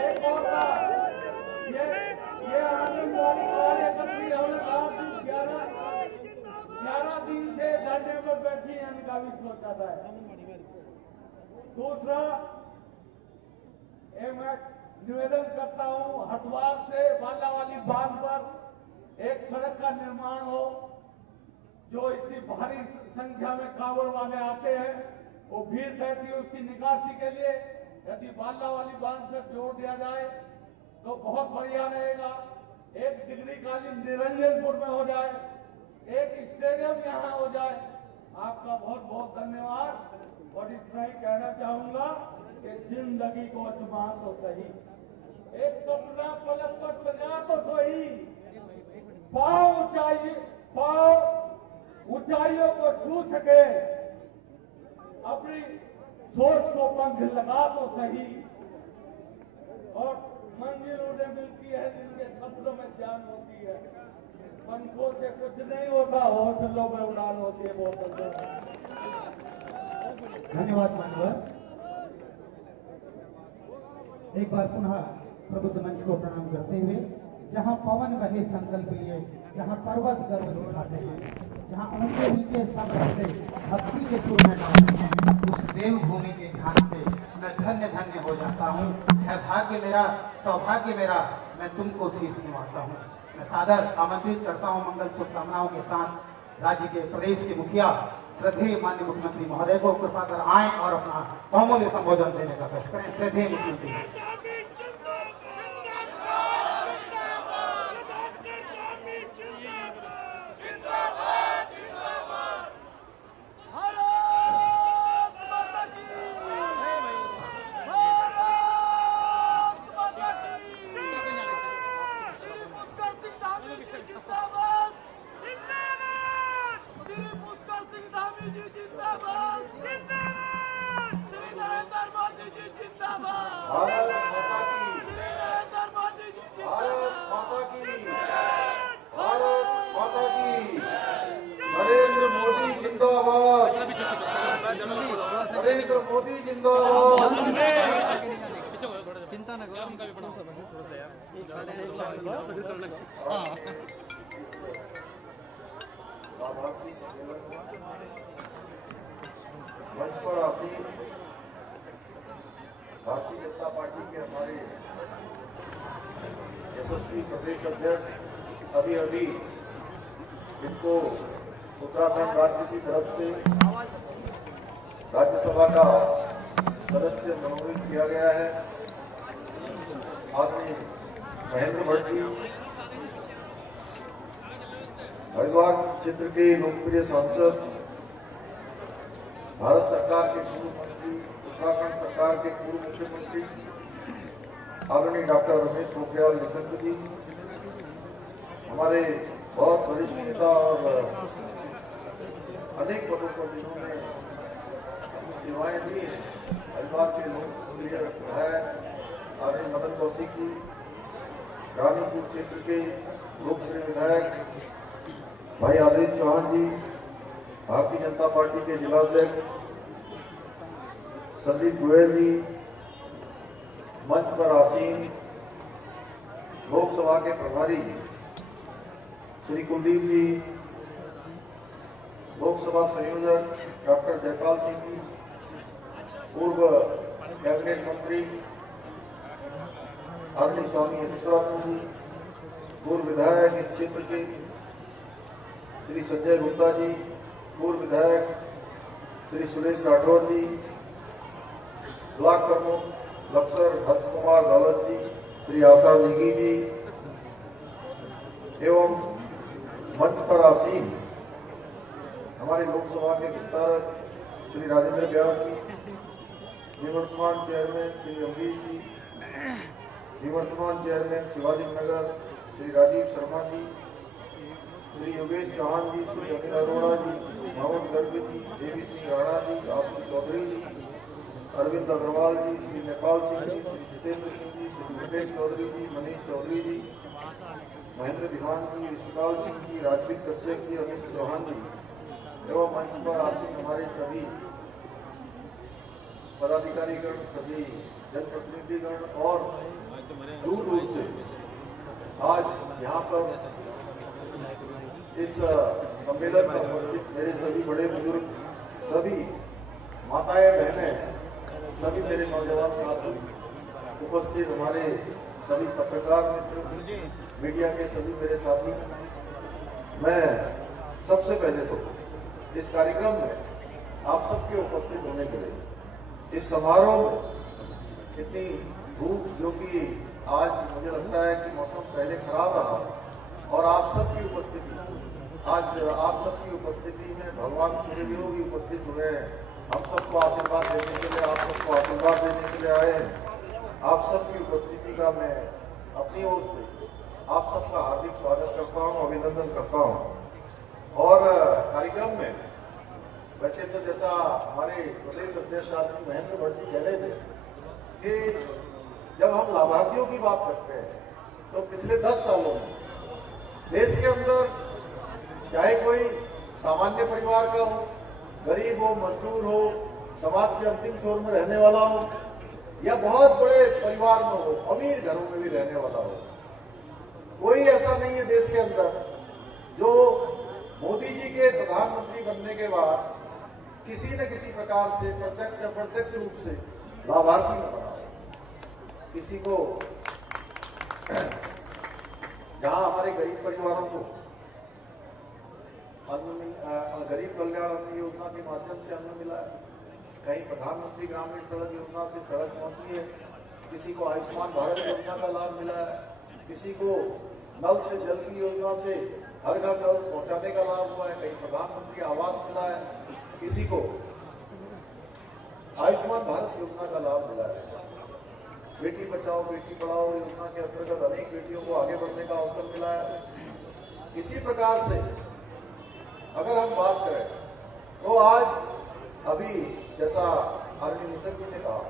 एक और बात, ये आंगनबाड़ी कार्यकर्त्री हमें रात 11 दिन से धरने पर बैठी है, इनका भी सोचा है। दूसरा, मैं निवेदन करता हूं, हथवार से वालावाली बांध पर एक सड़क का निर्माण हो, जो इतनी भारी संख्या में कांवड़ वाले आते हैं, वो भीड़ रहती है, उसकी निकासी के लिए यदि वालावाली बांध से जोड़ दिया जाए तो बहुत बढ़िया रहेगा। एक डिग्री कॉलेज निरंजनपुर में हो जाए, एक स्टेडियम यहाँ हो जाए। आपका बहुत बहुत धन्यवाद, और इतना ही कहना चाहूंगा कि जिंदगी को अजमा तो सही, एक सपना पलक पर सजा तो सही, पाँव ऊंचाइयों को छू सके, अपनी सोच को पंख लगा तो सही, और मंजिल उन्हें मिलती है जिनके शब्दों में जान होती है। पंखों से कुछ नहीं होता, हौसलों में उड़ान होती है। बहुत धन्यवाद मान्यवर। एक बार पुनः प्रबुद्ध मंच को प्रणाम करते हुए, जहां पवन बहे संकल्प लिए, जहां पर्वत गर्व सिखाते हैं, जहां ऊंचे नीचे सब रहते भक्ति के सुर में गाते हैं, उस देवभूमि के ध्यान से मैं धन्य धन्य हो जाता हूँ। है भाग्य मेरा, सौभाग्य मेरा, मैं तुमको शीश निभाता हूँ। मैं सादर आमंत्रित करता हूँ मंगल शुभकामनाओं के साथ राज्य के प्रदेश के मुखिया श्रद्धेय माननीय मुख्यमंत्री महोदय को कृपा कर आए और अपना बहुमूल्य संबोधन देने का प्रयास करें। श्रद्धेय मुख्यमंत्री। नरेंद्र मोदी जिंदाबाद, नरेंद्र मोदी जिंदाबाद। चिंता न करो, उनका भी पढ़ाओ थोड़ा सा यार। लाभार्थी सम्मेलन मंच पर आसीन भारतीय जनता पार्टी के हमारे यशस्वी प्रदेश अध्यक्ष अभी इनको उत्तराखंड राज्य की तरफ से राज्यसभा का सदस्य मनोनीत किया गया है। आदरणीय महेंद्र भट्ट जी हरिद्वार क्षेत्र के लोकप्रिय सांसद, भारत सरकार के पूर्व मंत्री, उत्तराखंड सरकार के पूर्व मुख्यमंत्री आदरणीय डॉक्टर रमेश पोखरियाल निशंक जी, हमारे बहुत वरिष्ठ नेता और अनेक पदों पर जिन्होंने अपनी सेवाएं दी हैं, हरिद्वार के लोकप्रिय विधायक आदरणीय मदन कौशिक जी, रानीपुर क्षेत्र के लोकप्रिय विधायक भाई आदेश चौहान जी, भारतीय जनता पार्टी के जिलाध्यक्ष संदीप गोयल जी, मंच पर आसीन लोकसभा के प्रभारी श्री कुलदीप जी, लोकसभा संयोजक डॉक्टर जयपाल सिंह जी, पूर्व कैबिनेट मंत्री आदरणीय स्वामी यतीश्वरानंद जी, पूर्व विधायक इस क्षेत्र के श्री संजय गुप्ता जी, पूर्व विधायक श्री सुरेश राठौर जी, ब्लॉक प्रमुख लक्सर हर्ष कुमार दौलत जी, श्री आशा नेगी जी एवं मंच पर आसीन हमारे लोकसभा के विस्तारक श्री राजेंद्र व्यास जी, निवर्तमान चेयरमैन श्री अमरीश जी, निवर्तमान चेयरमैन शिवाजी नगर श्री राजीव शर्मा जी, श्री योगेश चौहान जी, श्री अनिल अरोड़ा जी, मोहम्मद गर्ग जी, देवी सिंह राणा जी, आशु चौधरी जी, अरविंद अग्रवाल जी, श्री नेपाल सिंह जी, श्री जितेंद्र सिंह जी, श्री विवेक चौधरी जी, मनीष चौधरी जी, महेंद्र दीवान जी, ऋषिपाल सिंह जी, राजवीर कश्यप जी, अमित चौहान जी एवं मंच पर आसीन हमारे सभी पदाधिकारीगण, सभी जनप्रतिनिधिगण और दूर दूर से आज यहाँ पर इस सम्मेलन में उपस्थित मेरे सभी बड़े बुजुर्ग, सभी माताएं बहनें, सभी मेरे नौजवान साथी, उपस्थित हमारे सभी पत्रकार मित्र, मीडिया के सभी मेरे साथी, मैं सबसे पहले तो इस कार्यक्रम में आप सबके उपस्थित होने के लिए, इस समारोह में इतनी धूप जो कि आज मुझे लगता है कि मौसम पहले खराब रहा और आप सबकी उपस्थिति, आज आप सबकी उपस्थिति में भगवान सूर्यदेव भी उपस्थित हुए हैं। हम सबको आशीर्वाद देने के लिए, आप सबको आशीर्वाद देने के लिए आए हैं। आप सबकी उपस्थिति का मैं अपनी ओर से आप सबका हार्दिक स्वागत करता हूं, अभिनंदन करता हूं। और कार्यक्रम में वैसे तो जैसा हमारे प्रदेश अध्यक्ष आदरणीय महेंद्र भट्ट जी कह रहे थे कि जब हम लाभार्थियों की बात करते हैं तो पिछले 10 सालों में देश के अंदर चाहे कोई सामान्य परिवार का हो, गरीब हो, मजदूर हो, समाज के अंतिम छोर में रहने वाला हो या बहुत बड़े परिवार में हो, अमीर घरों में भी रहने वाला हो, कोई ऐसा नहीं है देश के अंदर जो मोदी जी के प्रधानमंत्री बनने के बाद किसी न किसी प्रकार से प्रत्यक्ष अप्रत्यक्ष रूप से लाभार्थी न बना। किसी को जहां हमारे गरीब परिवारों को गरीब कल्याण अन्न योजना के माध्यम से अन्न मिला है, कहीं प्रधानमंत्री ग्रामीण सड़क योजना से सड़क पहुंची है, किसी को आयुष्मान भारत योजना का लाभ मिला है, किसी को नल से जल की योजना से हर घर नल पहुंचाने का लाभ हुआ है, कहीं प्रधानमंत्री आवास मिला है, किसी को आयुष्मान भारत योजना का लाभ मिला है। बेटी बचाओ बेटी पढ़ाओ योजना के अंतर्गत अनेक बेटियों को आगे बढ़ने का अवसर मिला है। इसी प्रकार से अगर हम बात करें तो आज अभी जैसा आदरणीय निशंक जी ने कहा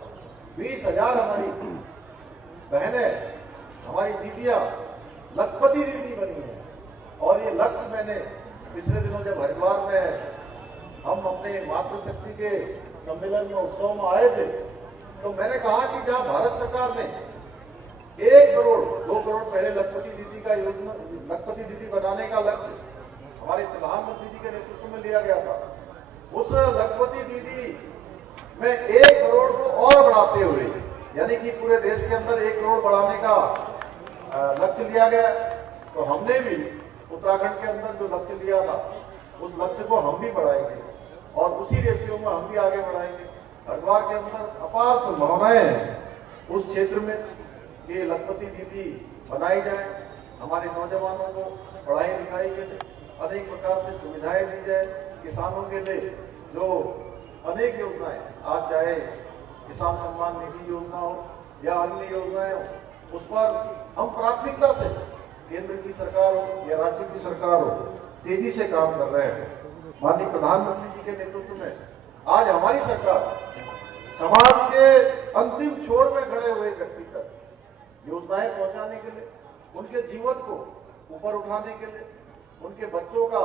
20,000 हमारी बहनें, हमारी दीदियां लखपति दीदी बनी है। और ये लक्ष्य मैंने पिछले दिनों जब हरिद्वार में हम अपने मातृशक्ति के सम्मेलन में उत्सव में आए थे तो मैंने कहा कि जहां भारत सरकार ने 1 करोड़ 2 करोड़ पहले लखपति दीदी का योजना, लखपति दीदी बनाने का लक्ष्य हमारे प्रधानमंत्री जी के नेतृत्व में लिया गया था, उस लखपति दीदी में 1 करोड़ को और बढ़ाते हुए, यानी कि पूरे देश के अंदर 1 करोड़ बढ़ाने का लक्ष्य लिया गया। तो हमने भी उत्तराखंड के अंदर जो लक्ष्य लिया था, उस लक्ष्य को हम भी बढ़ाएंगे और उसी रेशियो में हम भी आगे बढ़ाएंगे। हरिद्वार के अंदर अपार संभावनाएं हैं उस क्षेत्र में कि लखपति दीदी बनाई जाए, हमारे नौजवानों को पढ़ाई लिखाई के लिए अनेक प्रकार से सुविधाएं दी जाए, किसानों के लिए जो अनेक योजनाएं, आज चाहे किसान सम्मान निधि योजना हो या अन्य योजनाएं हो, उस पर हम प्राथमिकता से केंद्र की सरकार हो या राज्य की सरकार हो, तेजी से काम कर रहे हैं। माननीय प्रधानमंत्री जी के नेतृत्व में आज हमारी सरकार समाज के अंतिम छोर में खड़े हुए व्यक्ति तक योजनाएं पहुंचाने के लिए, उनके जीवन को ऊपर उठाने के लिए, उनके बच्चों का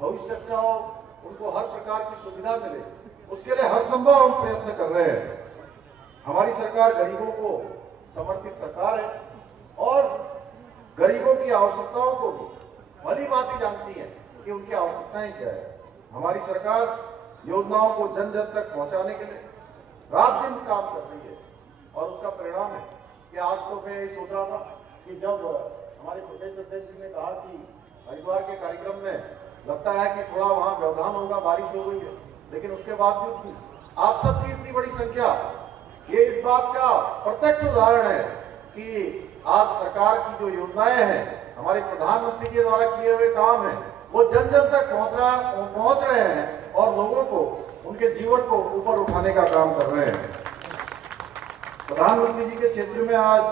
भविष्य अच्छा हो, उनको हर प्रकार की सुविधा मिले, उसके लिए हर संभव हम प्रयत्न कर रहे हैं। हमारी सरकार गरीबों को समर्पित सरकार है और गरीबों की आवश्यकताओं को भी भली भांति जानती है कि उनकी आवश्यकताएं क्या है। हमारी सरकार योजनाओं को जन जन तक पहुंचाने के लिए रात दिन काम कर रही है और उसका परिणाम है कि आज तो मैं सोच रहा था कि जब हमारे प्रदेश अध्यक्ष जी ने कहा कि हरिद्वार के कार्यक्रम में लगता है कि थोड़ा वहां व्यवधान होगा, बारिश हो गई है, लेकिन उसके बावजूद भी आप सबकी इतनी बड़ी संख्या, ये इस बात का प्रत्यक्ष उदाहरण है कि आज सरकार की जो योजनाएं हैं, हमारे प्रधानमंत्री के द्वारा किए हुए काम हैं, वो जन जन तक पहुंच रहे हैं और लोगों को, उनके जीवन को ऊपर उठाने का काम कर रहे हैं। प्रधानमंत्री जी के क्षेत्र में आज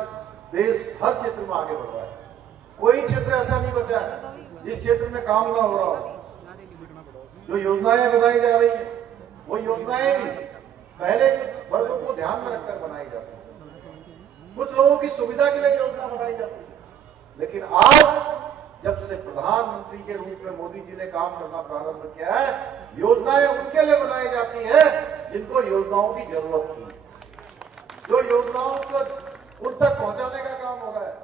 देश हर क्षेत्र में आगे बढ़ रहा है। कोई क्षेत्र ऐसा नहीं बचा है जिस क्षेत्र में काम ना हो रहा हो। जो योजनाएं बनाई जा रही है, वो योजनाएं भी पहले कुछ वर्गों को ध्यान में रखकर बनाई जाती है, कुछ लोगों की सुविधा के लिए योजना बनाई जाती है। लेकिन आज जब से प्रधानमंत्री के रूप में मोदी जी ने काम करना प्रारंभ किया है, योजनाएं उनके लिए बनाई जाती है जिनको योजनाओं की जरूरत थी, जो योजनाओं को उन तक पहुंचाने का काम हो रहा है,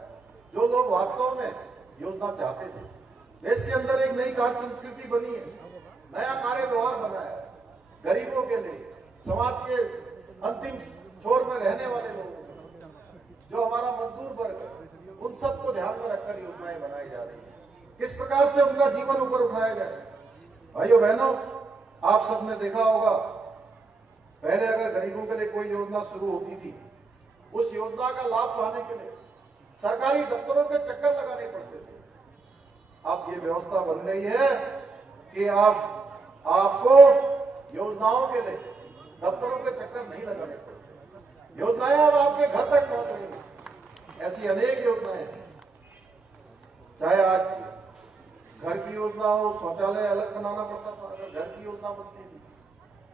जो लोग वास्तव में योजना चाहते थे। देश के अंदर एक नई कार्य संस्कृति बनी है, नया कार्य व्यवहार बना है। गरीबों के लिए, समाज के अंतिम छोर में रहने वाले लोगों को, जो हमारा मजदूर वर्ग है, उन सबको ध्यान में रखकर योजनाएं बनाई जा रही है। किस प्रकार से उनका जीवन ऊपर उठाया जाए। भाइयों बहनों, आप सबने देखा होगा, पहले अगर गरीबों के लिए कोई योजना शुरू होती थी, उस योजना का लाभ पाने के लिए सरकारी दफ्तरों के चक्कर लगाने पड़ते थे। अब ये व्यवस्था बन गई है कि आपको योजनाओं के लिए दफ्तरों के चक्कर नहीं लगाने पड़ते, योजनाएं अब आपके घर तक पहुंच रही है। ऐसी अनेक योजनाएं, चाहे आज घर की योजना हो, शौचालय अलग बनाना पड़ता था अगर घर की योजना बनती थी,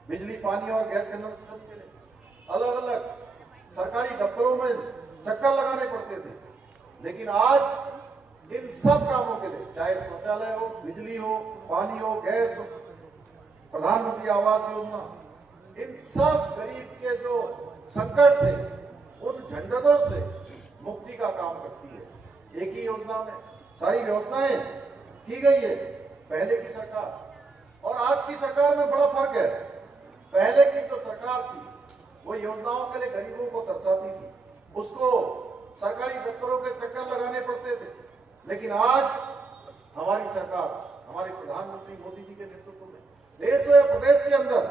बिजली पानी और गैस कनेक्शन के लिए अलग अलग सरकारी दफ्तरों में चक्कर लगाने पड़ते थे। लेकिन आज इन सब कामों के लिए, चाहे शौचालय हो, बिजली हो, पानी हो, गैस हो, प्रधानमंत्री आवास योजना, इन सब गरीब के जो संकट थे, उन झंझटों से मुक्ति का काम करती है। एक ही योजना में सारी व्यवस्थाएं की गई है। पहले की सरकार और आज की सरकार में बड़ा फर्क है। पहले की जो सरकार थी, वो योजनाओं के लिए गरीबों को तरसाती थी, उसको सरकारी दफ्तरों के चक्कर लगाने पड़ते थे। लेकिन आज हमारी सरकार, हमारे प्रधानमंत्री मोदी जी के नेतृत्व में देश व प्रदेश के अंदर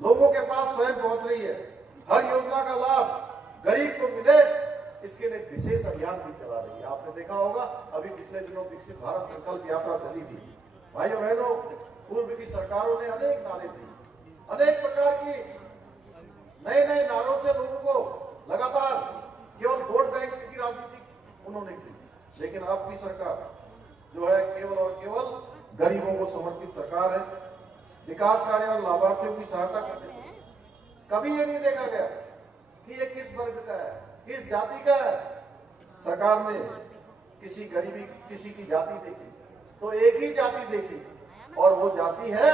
लोगों के पास स्वयं पहुंच रही है। हर योजना का लाभ गरीब को मिले, इसके लिए विशेष अभियान भी चला रही है। आपने देखा होगा, अभी पिछले दिनों विकसित भारत संकल्प यात्रा चली थी। भाइयों बहनों, पूर्व की सरकारों ने अनेक नारे दी, अनेक प्रकार की नए नए नारों से लोगों को लगातार केवल वोट बैंक की राजनीति उन्होंने की। लेकिन अब की सरकार जो है, केवल और केवल गरीबों को समर्पित सरकार है। विकास कार्य और लाभार्थियों की सहायता करने से कभी ये नहीं देखा गया कि ये किस वर्ग का है, किस जाति का है। सरकार ने किसी गरीबी, किसी की जाति देखी तो एक ही जाति देखी, और वो जाति है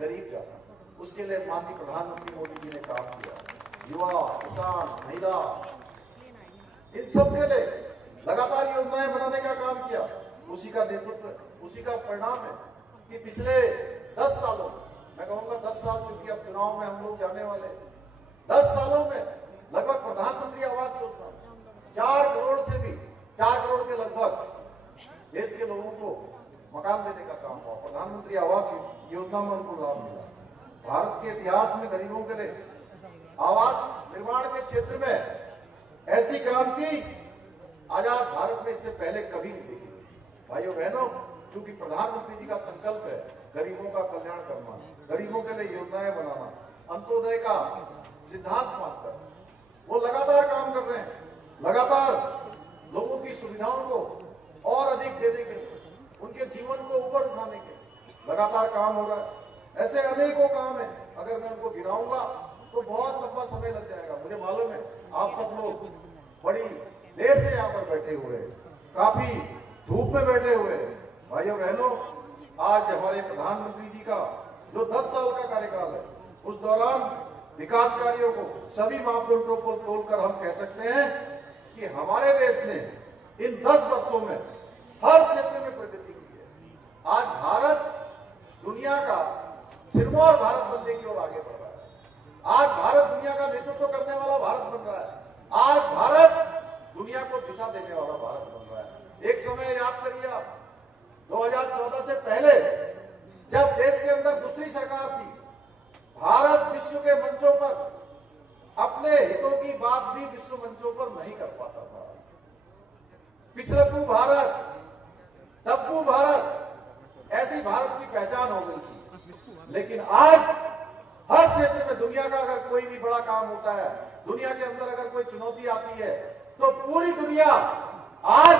गरीब जाति। उसके लिए माननीय प्रधानमंत्री मोदी जी ने काम किया। युवा, किसान, महिला, इन सब के लिए लगातार योजनाएं बनाने का काम किया। उसी का नेतृत्व, उसी का परिणाम है कि पिछले 10 सालों में, मैं कहूंगा 10 साल, चूंकि अब चुनाव में हम लोग जाने वाले, 10 सालों में लगभग प्रधानमंत्री आवास योजना 4 करोड़ से भी 4 करोड़ के लगभग देश के लोगों को मकान देने का काम हुआ। प्रधानमंत्री आवास योजना में उनको लाभ मिला। भारत के इतिहास में गरीबों के लिए आवास निर्माण के क्षेत्र में ऐसी क्रांति आजाद भारत में इससे पहले कभी नहीं देखी गई। भाइयों बहनों, क्योंकि प्रधानमंत्री जी का संकल्प है गरीबों का कल्याण करना, गरीबों के लिए योजनाएं बनाना, अंत्योदय का सिद्धांत मानकर वो लगातार काम कर रहे हैं। लगातार लोगों की सुविधाओं को और अधिक देने के लिए, उनके जीवन को ऊपर उठाने के लिए लगातार काम हो रहा है। ऐसे अनेकों काम है, अगर मैं उनको गिनाऊंगा तो बहुत लंबा समय लग जाएगा। मुझे मालूम है आप सब लोग बड़ी देर से यहाँ पर बैठे हुए हैं, काफी धूप में बैठे हुए हैं। भाइयों बहनों, आज हमारे प्रधानमंत्री जी का जो 10 साल का कार्यकाल है, उस दौरान विकास कार्यों को सभी मापदंडों को तोड़कर हम कह सकते हैं कि हमारे देश ने इन 10 वर्षों में हर क्षेत्र में प्रगति की है। आज भारत दुनिया का सिरमौर भारत बनने की ओर आगे बढ़ रहा है। आज भारत दुनिया का नेतृत्व करने वाला भारत बन रहा है। आज भारत दुनिया को दिशा देने वाला भारत बन रहा है। एक समय याद करिए आप, 2014 से पहले जब देश के अंदर दूसरी सरकार थी, भारत विश्व के मंचों पर अपने हितों की बात भी विश्व मंचों पर नहीं कर पाता था। पिछड़पू भारत, टप्पू भारत, ऐसी भारत की पहचान हो गई थी। लेकिन आज हर क्षेत्र में दुनिया का अगर कोई भी बड़ा काम होता है, दुनिया के अंदर अगर कोई चुनौती आती है, तो पूरी दुनिया आज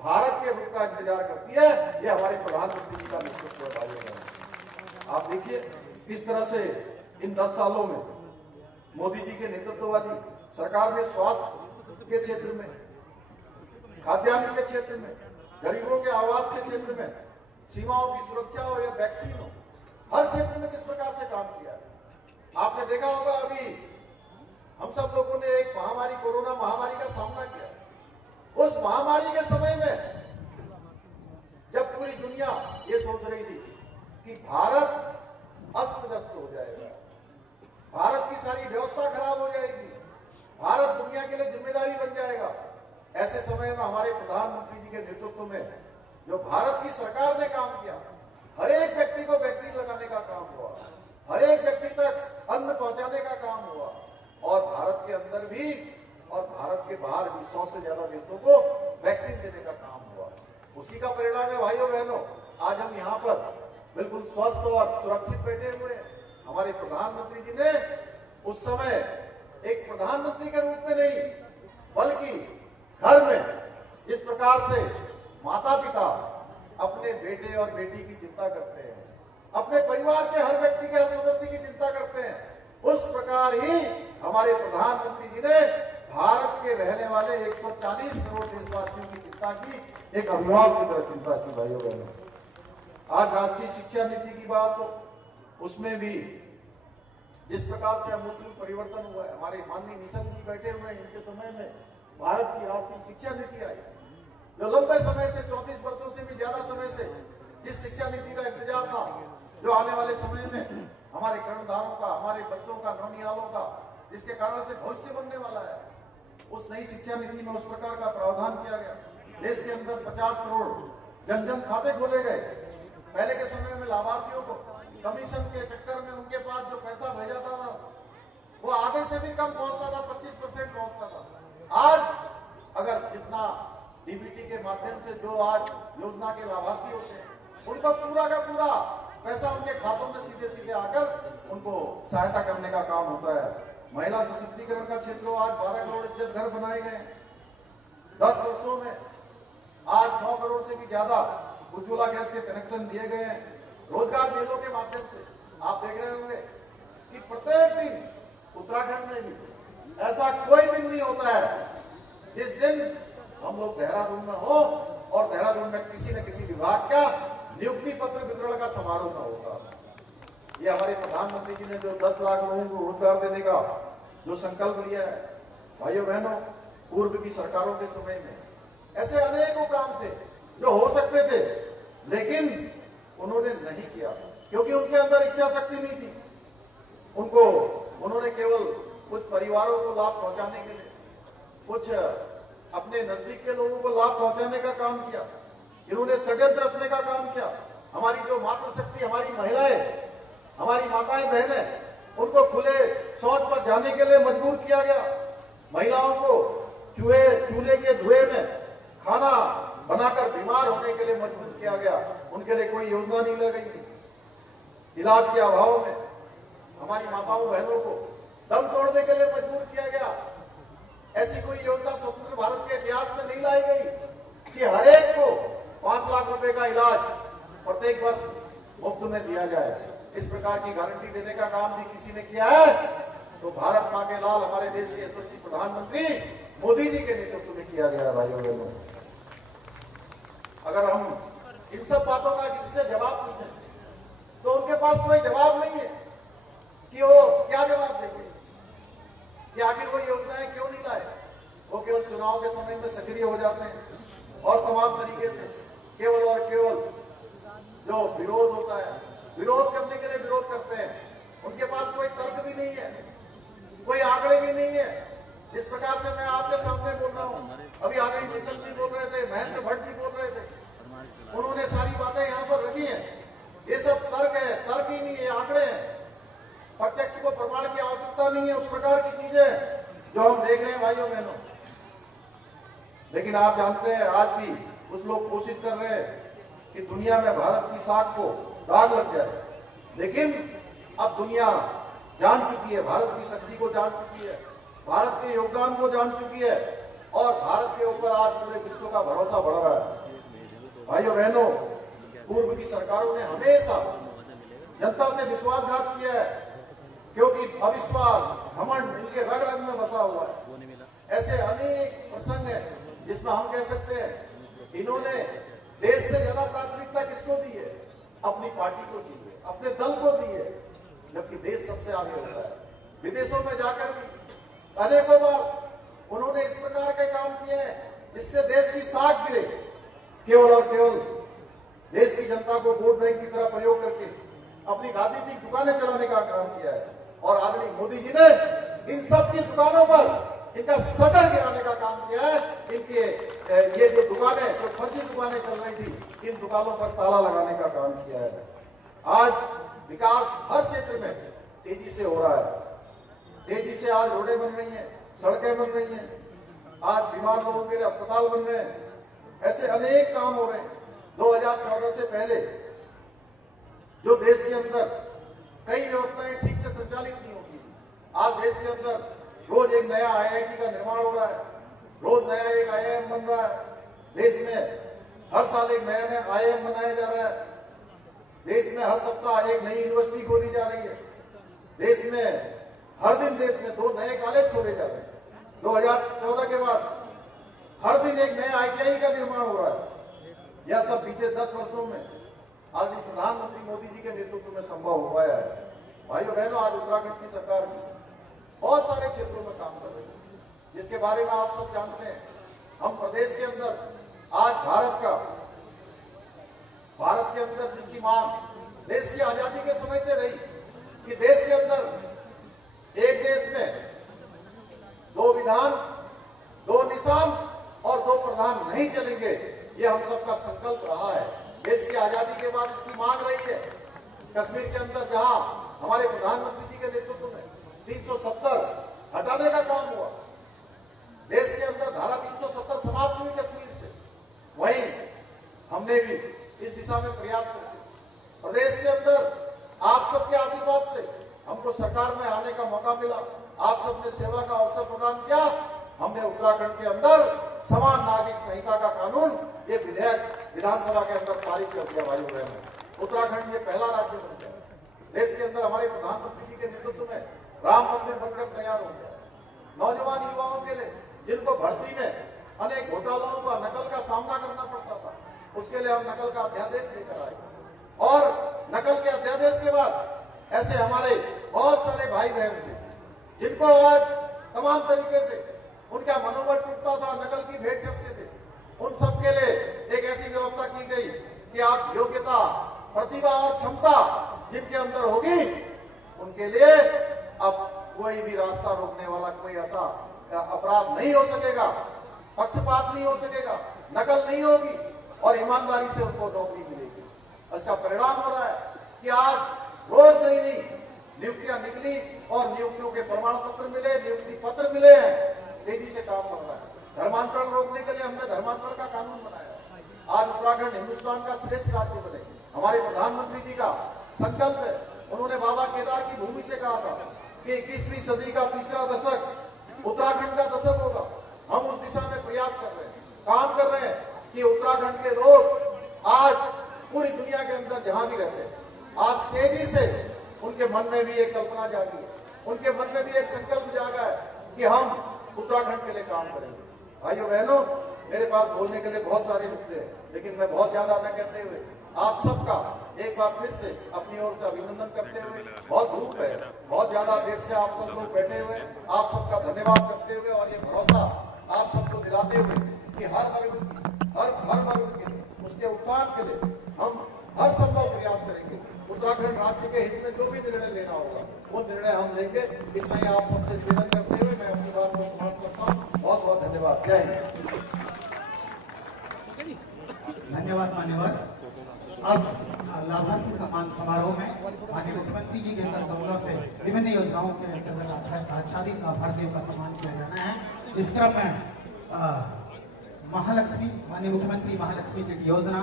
भारत के रुख का इंतजार करती है। ये हमारे प्रधानमंत्री जी का नेतृत्व है। भाइयों बहनों, आप देखिए किस तरह से इन 10 सालों में मोदी जी के नेतृत्व वाली सरकार ने स्वास्थ्य के क्षेत्र में, खाद्यान्न के क्षेत्र में, गरीबों के आवास के क्षेत्र में, सीमाओं की सुरक्षा हो या वैक्सीन हो, हर क्षेत्र में किस प्रकार से काम किया है। आपने देखा होगा अभी हम सब लोगों ने एक महामारी, कोरोना महामारी का सामना किया। उस महामारी के समय में जब पूरी दुनिया ये सोच रही थी कि भारत अस्त व्यस्त हो जाएगा, भारत की सारी व्यवस्था खराब हो जाएगी, भारत दुनिया के लिए जिम्मेदारी बन जाएगा, ऐसे समय में हमारे प्रधानमंत्री जी के नेतृत्व में जो भारत की सरकार ने काम किया, हर एक व्यक्ति को वैक्सीन लगाने का काम हुआ, हर एक व्यक्ति तक अन्न पहुंचाने का काम हुआ, और भारत के अंदर भी और भारत के बाहर भी 100 से ज्यादा देशों को वैक्सीन देने का काम हुआ। उसी का परिणाम है भाइयों बहनों, आज हम यहाँ पर बिल्कुल स्वस्थ और सुरक्षित बैठे हुए हैं। हमारे प्रधानमंत्री जी ने उस समय एक प्रधानमंत्री के रूप में नहीं, बल्कि घर में जिस प्रकार से माता पिता अपने बेटे और बेटी की चिंता करते हैं, अपने परिवार के हर व्यक्ति के हर सदस्य की चिंता करते हैं, उस प्रकार ही हमारे प्रधानमंत्री जी ने भारत के रहने वाले 140 करोड़ देशवासियों की चिंता की, एक अभिभावक की तरह चिंता की। भाइयों बहनों, आज राष्ट्रीय शिक्षा नीति की बात हो, उसमें भी जिस प्रकार से अमूलचूल परिवर्तन हुआ है, हमारे माननीय निशंक जी बैठे हुए हैं, इनके समय में भारत की राष्ट्रीय शिक्षा नीति आई, जो लंबे समय से 34 वर्षों से भी ज्यादा समय से जिस शिक्षा नीति का इंतजार था, जो आने वाले समय में हमारे कर्णधारों का, हमारे बच्चों का, नौनिहालों का, जिसके कारण से भविष्य बनने वाला है, उस नई शिक्षा नीति में उस प्रकार का प्रावधान किया गया। देश के अंदर 50 करोड़ जन जन खाते खोले गए। पहले के समय में लाभार्थियों को कमीशन के चक्कर में उनके पास जो पैसा भेजा था वो आधे से भी कम पहुंचता था, 25% पहुंचता था। आज अगर जितना डीबीटी के माध्यम से जो आज योजना के लाभार्थी होते हैं, उनको पूरा का पूरा पैसा उनके खातों में सीधे सीधे आकर उनको सहायता करने का काम होता है। महिला सशक्तिकरण का क्षेत्र हो, आज 12 करोड़ इज्जत घर बनाए गए। 10 वर्षों में आज 9 करोड़ से भी ज्यादा उज्ज्वला गैस के कनेक्शन दिए गए हैं। रोजगार मेलों के माध्यम से आप देख रहे होंगे कि प्रत्येक दिन उत्तराखंड में भी ऐसा कोई दिन नहीं होता है जिस दिन हम लोग देहरादून में हो और देहरादून में किसी न किसी विभाग का नियुक्ति पत्र वितरण का समारोह न होगा। ये हमारे प्रधानमंत्री जी ने जो 10 लाख लोगों को रोजगार देने का जो संकल्प लिया है, भाइयों बहनों, पूर्व की सरकारों के समय में ऐसे अनेकों काम थे जो हो सकते थे, लेकिन उन्होंने नहीं किया, क्योंकि उनके अंदर इच्छा शक्ति नहीं थी। उन्होंने केवल कुछ परिवारों को लाभ पहुंचाने के लिए, कुछ अपने नजदीक के लोगों को लाभ पहुंचाने का काम किया। इन्होंने षड्यंत्र रचने का काम किया। हमारी जो मातृशक्ति, हमारी महिलाएं, हमारी माताएं बहनें, उनको खुले शौच पर जाने के लिए मजबूर किया गया। महिलाओं को चूल्हे के धुएं में खाना बनाकर बीमार होने के लिए मजबूर किया गया। उनके लिए कोई योजना नहीं लगाई गई। इलाज के अभाव में हमारी माताओं बहनों को दम तोड़ने के लिए मजबूर किया गया। ऐसी कोई योजना स्वतंत्र भारत के इतिहास में नहीं लाई गई कि हर एक को 5 लाख रुपए का इलाज प्रत्येक वर्ष मुफ्त में दिया जाए। इस प्रकार की गारंटी देने का काम भी किसी ने किया है तो भारत मां के लाल, हमारे देश के यशस्वी प्रधानमंत्री मोदी जी के नेतृत्व में किया गया। भाइयों बहनों, अगर हम इन सब बातों का किसी से जवाब पूछें तो उनके पास कोई जवाब नहीं है कि वो क्या जवाब देंगे कि आखिर वो योजनाएं क्यों नहीं लाए। वो केवल चुनाव के समय में सक्रिय हो जाते हैं और तमाम तरीके से केवल और केवल जो विरोध होता है, विरोध करने के लिए विरोध करते हैं। उनके पास कोई तर्क भी नहीं है, कोई आंकड़े भी नहीं है। जिस प्रकार से मैं आपके सामने बोल रहा हूं, अभी आदरणीय मिशल जी बोल रहे थे, महेंद्र भट्ट जी बोल रहे थे, उन्होंने सारी बातें यहां पर रखी हैं। ये सब तर्क है, तर्क ही नहीं है, आंकड़े हैं। प्रत्यक्ष को प्रमाण की आवश्यकता नहीं है, उस प्रकार की चीजें जो हम देख रहे हैं भाइयों बहनों। लेकिन आप जानते हैं, आज भी कुछ लोग कोशिश कर रहे हैं कि दुनिया में भारत की साख को दाग लग जाए। लेकिन अब दुनिया जान चुकी है, भारत की शक्ति को जान चुकी है, भारत के योगदान को जान चुकी है और भारत के ऊपर आज पूरे विश्व का भरोसा बढ़ रहा है। भाइयों बहनों, पूर्व की सरकारों ने हमेशा जनता से विश्वासघात किया है, क्योंकि अविश्वास, घमंड इनके रग रग में बसा हुआ है। ऐसे अनेक प्रसंग हैं जिसमें हम कह सकते हैं इन्होंने देश से ज्यादा प्राथमिकता किसको दी है? अपनी पार्टी को दी है, अपने दल को दी है, जबकि देश सबसे आगे होता है। विदेशों में जाकर भी अनेकों बार उन्होंने इस प्रकार के काम किए हैं जिससे देश की साख गिरे। केवल और केवल देश की जनता को वोट बैंक की तरह प्रयोग करके अपनी राजनीतिक दुकानें चलाने का काम किया है। और आदरणीय मोदी जी ने इन सब की दुकानों पर इनका शटर गिराने का काम किया है। इनके ये जो दुकानें, जो फर्जी दुकानें चल रही थी, इन दुकानों पर ताला लगाने का काम किया है। आज विकास हर क्षेत्र में तेजी से हो रहा है। तेजी से आज रोडें बन रही हैं, सड़कें बन रही हैं, आज बीमार लोगों के लिए अस्पताल बन रहे हैं। ऐसे अनेक काम हो रहे हैं। 2014 से पहले जो देश के अंदर कई व्यवस्थाएं ठीक से संचालित नहीं होती, आज देश के अंदर रोज एक नया IIT का निर्माण हो रहा है, रोज नया एक IIM बन रहा है। देश में हर साल एक नया नया IIM बनाया जा रहा है। देश में हर सप्ताह एक नई यूनिवर्सिटी खोली जा रही है। देश में हर दिन देश में 2 नए कॉलेज खोले जा रहे हैं। 2014 के बाद हर दिन एक नया ITI का निर्माण हो रहा है। यह सब बीते 10 वर्षों में आदरणीय प्रधानमंत्री मोदी जी के नेतृत्व में संभव हो पाया है। भाइयों बहनों, आज उत्तराखंड की सरकार भी बहुत सारे क्षेत्रों में काम कर रही है, जिसके बारे में आप सब जानते हैं। हम प्रदेश के अंदर आज भारत के अंदर जिसकी मांग देश की आजादी के समय से रही कि देश के अंदर एक देश में 2 विधान, 2 निशान और 2 प्रधान नहीं चलेंगे, ये हम सबका संकल्प रहा है। देश की आजादी के बाद इसकी मांग रही है। कश्मीर के अंदर जहां हमारे प्रधानमंत्री जी के नेतृत्व में 370 हटाने का काम हुआ, देश के अंदर धारा 370 समाप्त हुई कश्मीर से, वहीं हमने भी इस दिशा में प्रयास किया। प्रदेश के अंदर आप सबके आशीर्वाद से हमको सरकार में आने का मौका मिला। आप सबने सेवा का अवसर प्रदान किया। हमने उत्तराखंड के अंदर समान नागरिक संहिता का कानून, ये विधेयक विधानसभा के अंदर पारित कर दिया। भाइयों बहनों, उत्तराखंड ये पहला राज्य बन गया। देश के अंदर हमारे प्रधानमंत्री जी के नेतृत्व में राम मंदिर बनकर तैयार हो गया। नौजवान युवाओं के लिए जिनको भर्ती में अनेक घोटालों का, नकल का सामना करना पड़ता था, उसके लिए हम नकल का अध्यादेश लेकर आए। और नकल के अध्यादेश के बाद ऐसे हमारे बहुत सारे भाई बहन थे जिनको आज तमाम तरीके से उनका मनोबल टूटता था, नकल की भेंट चढ़ते थे। उन सब के लिए एक ऐसी व्यवस्था की गई कि आप योग्यता, प्रति क्षमता जिनके अंदर होगी उनके लिए अब कोई भी रास्ता रोकने वाला कोई ऐसा अपराध नहीं हो सकेगा, पक्षपात नहीं हो सकेगा, नकल नहीं होगी और ईमानदारी से उनको नौकरी मिलेगी। इसका परिणाम हो रहा है कि आज रोज नई नई नियुक्तियां निकली और नियुक्तियों के प्रमाण पत्र मिले, नियुक्ति पत्र मिले हैं, तेजी से काम कर रहा है। धर्मांतरण रोकने के लिए हमने धर्मांतरण का कानून बनाया। आज उत्तराखंड हिंदुस्तान का श्रेष्ठ राज्य बने। हमारे प्रधानमंत्री जी का संकल्प है। उन्होंने बाबा केदार की भूमि से कहा था कि 21वीं सदी का तीसरा दशक उत्तराखंड का दशक होगा। हम उस दिशा में प्रयास कर रहे हैं, काम कर रहे हैं कि उत्तराखंड के लोग आज पूरी दुनिया के अंदर जहां भी रहते हैं, आज तेजी से उनके मन में भी एक कल्पना जागी है, उनके मन में भी एक संकल्प जागा है कि हम उत्तराखंड के लिए काम करेंगे। भाइयों बहनों, मेरे पास बोलने के लिए बहुत सारे मुद्दे हैं, लेकिन मैं बहुत ज्यादा न कहते हुए आप सबका एक बार फिर से अपनी ओर से अभिनंदन करते हुए, बहुत धूप है, बहुत ज्यादा देर से आप सब लोग बैठे हुए, आप सबका धन्यवाद करते हुए और ये भरोसा आप सबको दिलाते हुए कि हर वर्ग के लिए, उसके उत्थान के लिए हम हर संभव प्रयास करेंगे। उत्तराखंड राज्य के हित में जो भी निर्णय लेना होगा वो निर्णय हम लेंगे। इतना ही आप सबसे निवेदन करते हुए मैं अपनी बात को समाप्त करता हूँ। बहुत बहुत धन्यवाद। जय हिंद। धन्यवाद मान्यवर। अब लाभार्थी सम्मान समारोह में माननीय मुख्यमंत्री जी के अंदर कमलों से विभिन्न योजनाओं के अंतर्गत आच्छादित लाभार्थियों का सम्मान किया जाना है। इस क्रम में महालक्ष्मी, माननीय मुख्यमंत्री महालक्ष्मी किट योजना,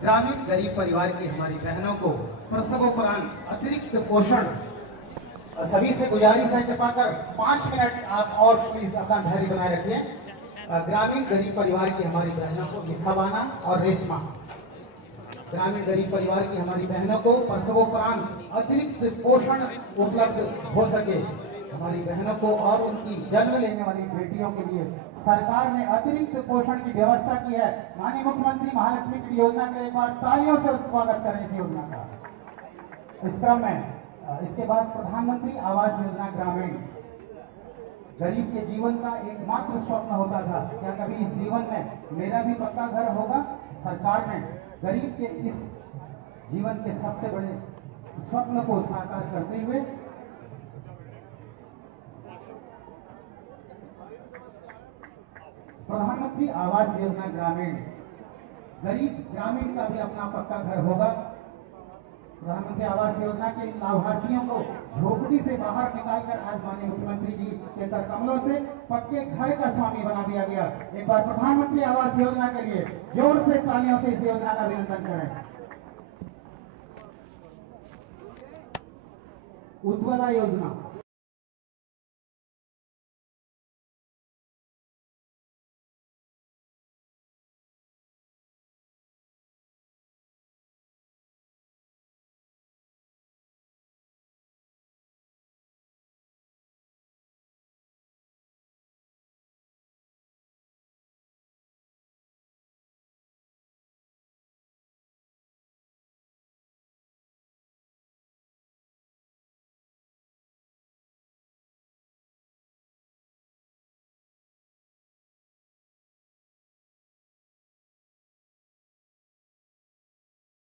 ग्रामीण गरीब परिवार की हमारी बहनों को प्रसवोपरांत अतिरिक्त पोषण, सभी से गुजारिश है कृपा कर 5 मिनट आप और प्लीज अपना धैर्य बनाए रखिए। ग्रामीण गरीब परिवार की हमारी बहनों को निशाबाना और रेशमा, ग्रामीण गरीब परिवार की हमारी बहनों को प्रसवोपरांत अतिरिक्त पोषण उपलब्ध हो सके, हमारी बहनों को और उनकी जन्म लेने वाली बेटियों के लिए सरकार ने अतिरिक्त पोषण की व्यवस्था की है। माननीय मुख्यमंत्री महालक्ष्मी की योजना का एक बार तालियों से स्वागत करें इस योजना का। इस क्रम में इसके बाद प्रधानमंत्री आवास योजना ग्रामीण, गरीब के जीवन का एकमात्र स्वप्न होता था, क्या कभी इस जीवन में मेरा भी पक्का घर होगा? सरकार ने गरीब के इस जीवन के सबसे बड़े स्वप्न को साकार करते हुए प्रधानमंत्री आवास योजना ग्रामीण, गरीब ग्रामीण का भी अपना पक्का घर होगा। प्रधानमंत्री आवास योजना के लाभार्थियों को झोपड़ी से बाहर निकालकर आज माननीय मुख्यमंत्री जी के कर कमलों से पक्के घर का स्वामी बना दिया गया। एक बार प्रधानमंत्री आवास योजना के लिए जोर से तालियों से इस योजना का अभिनंदन करें। उज्ज्वला योजना,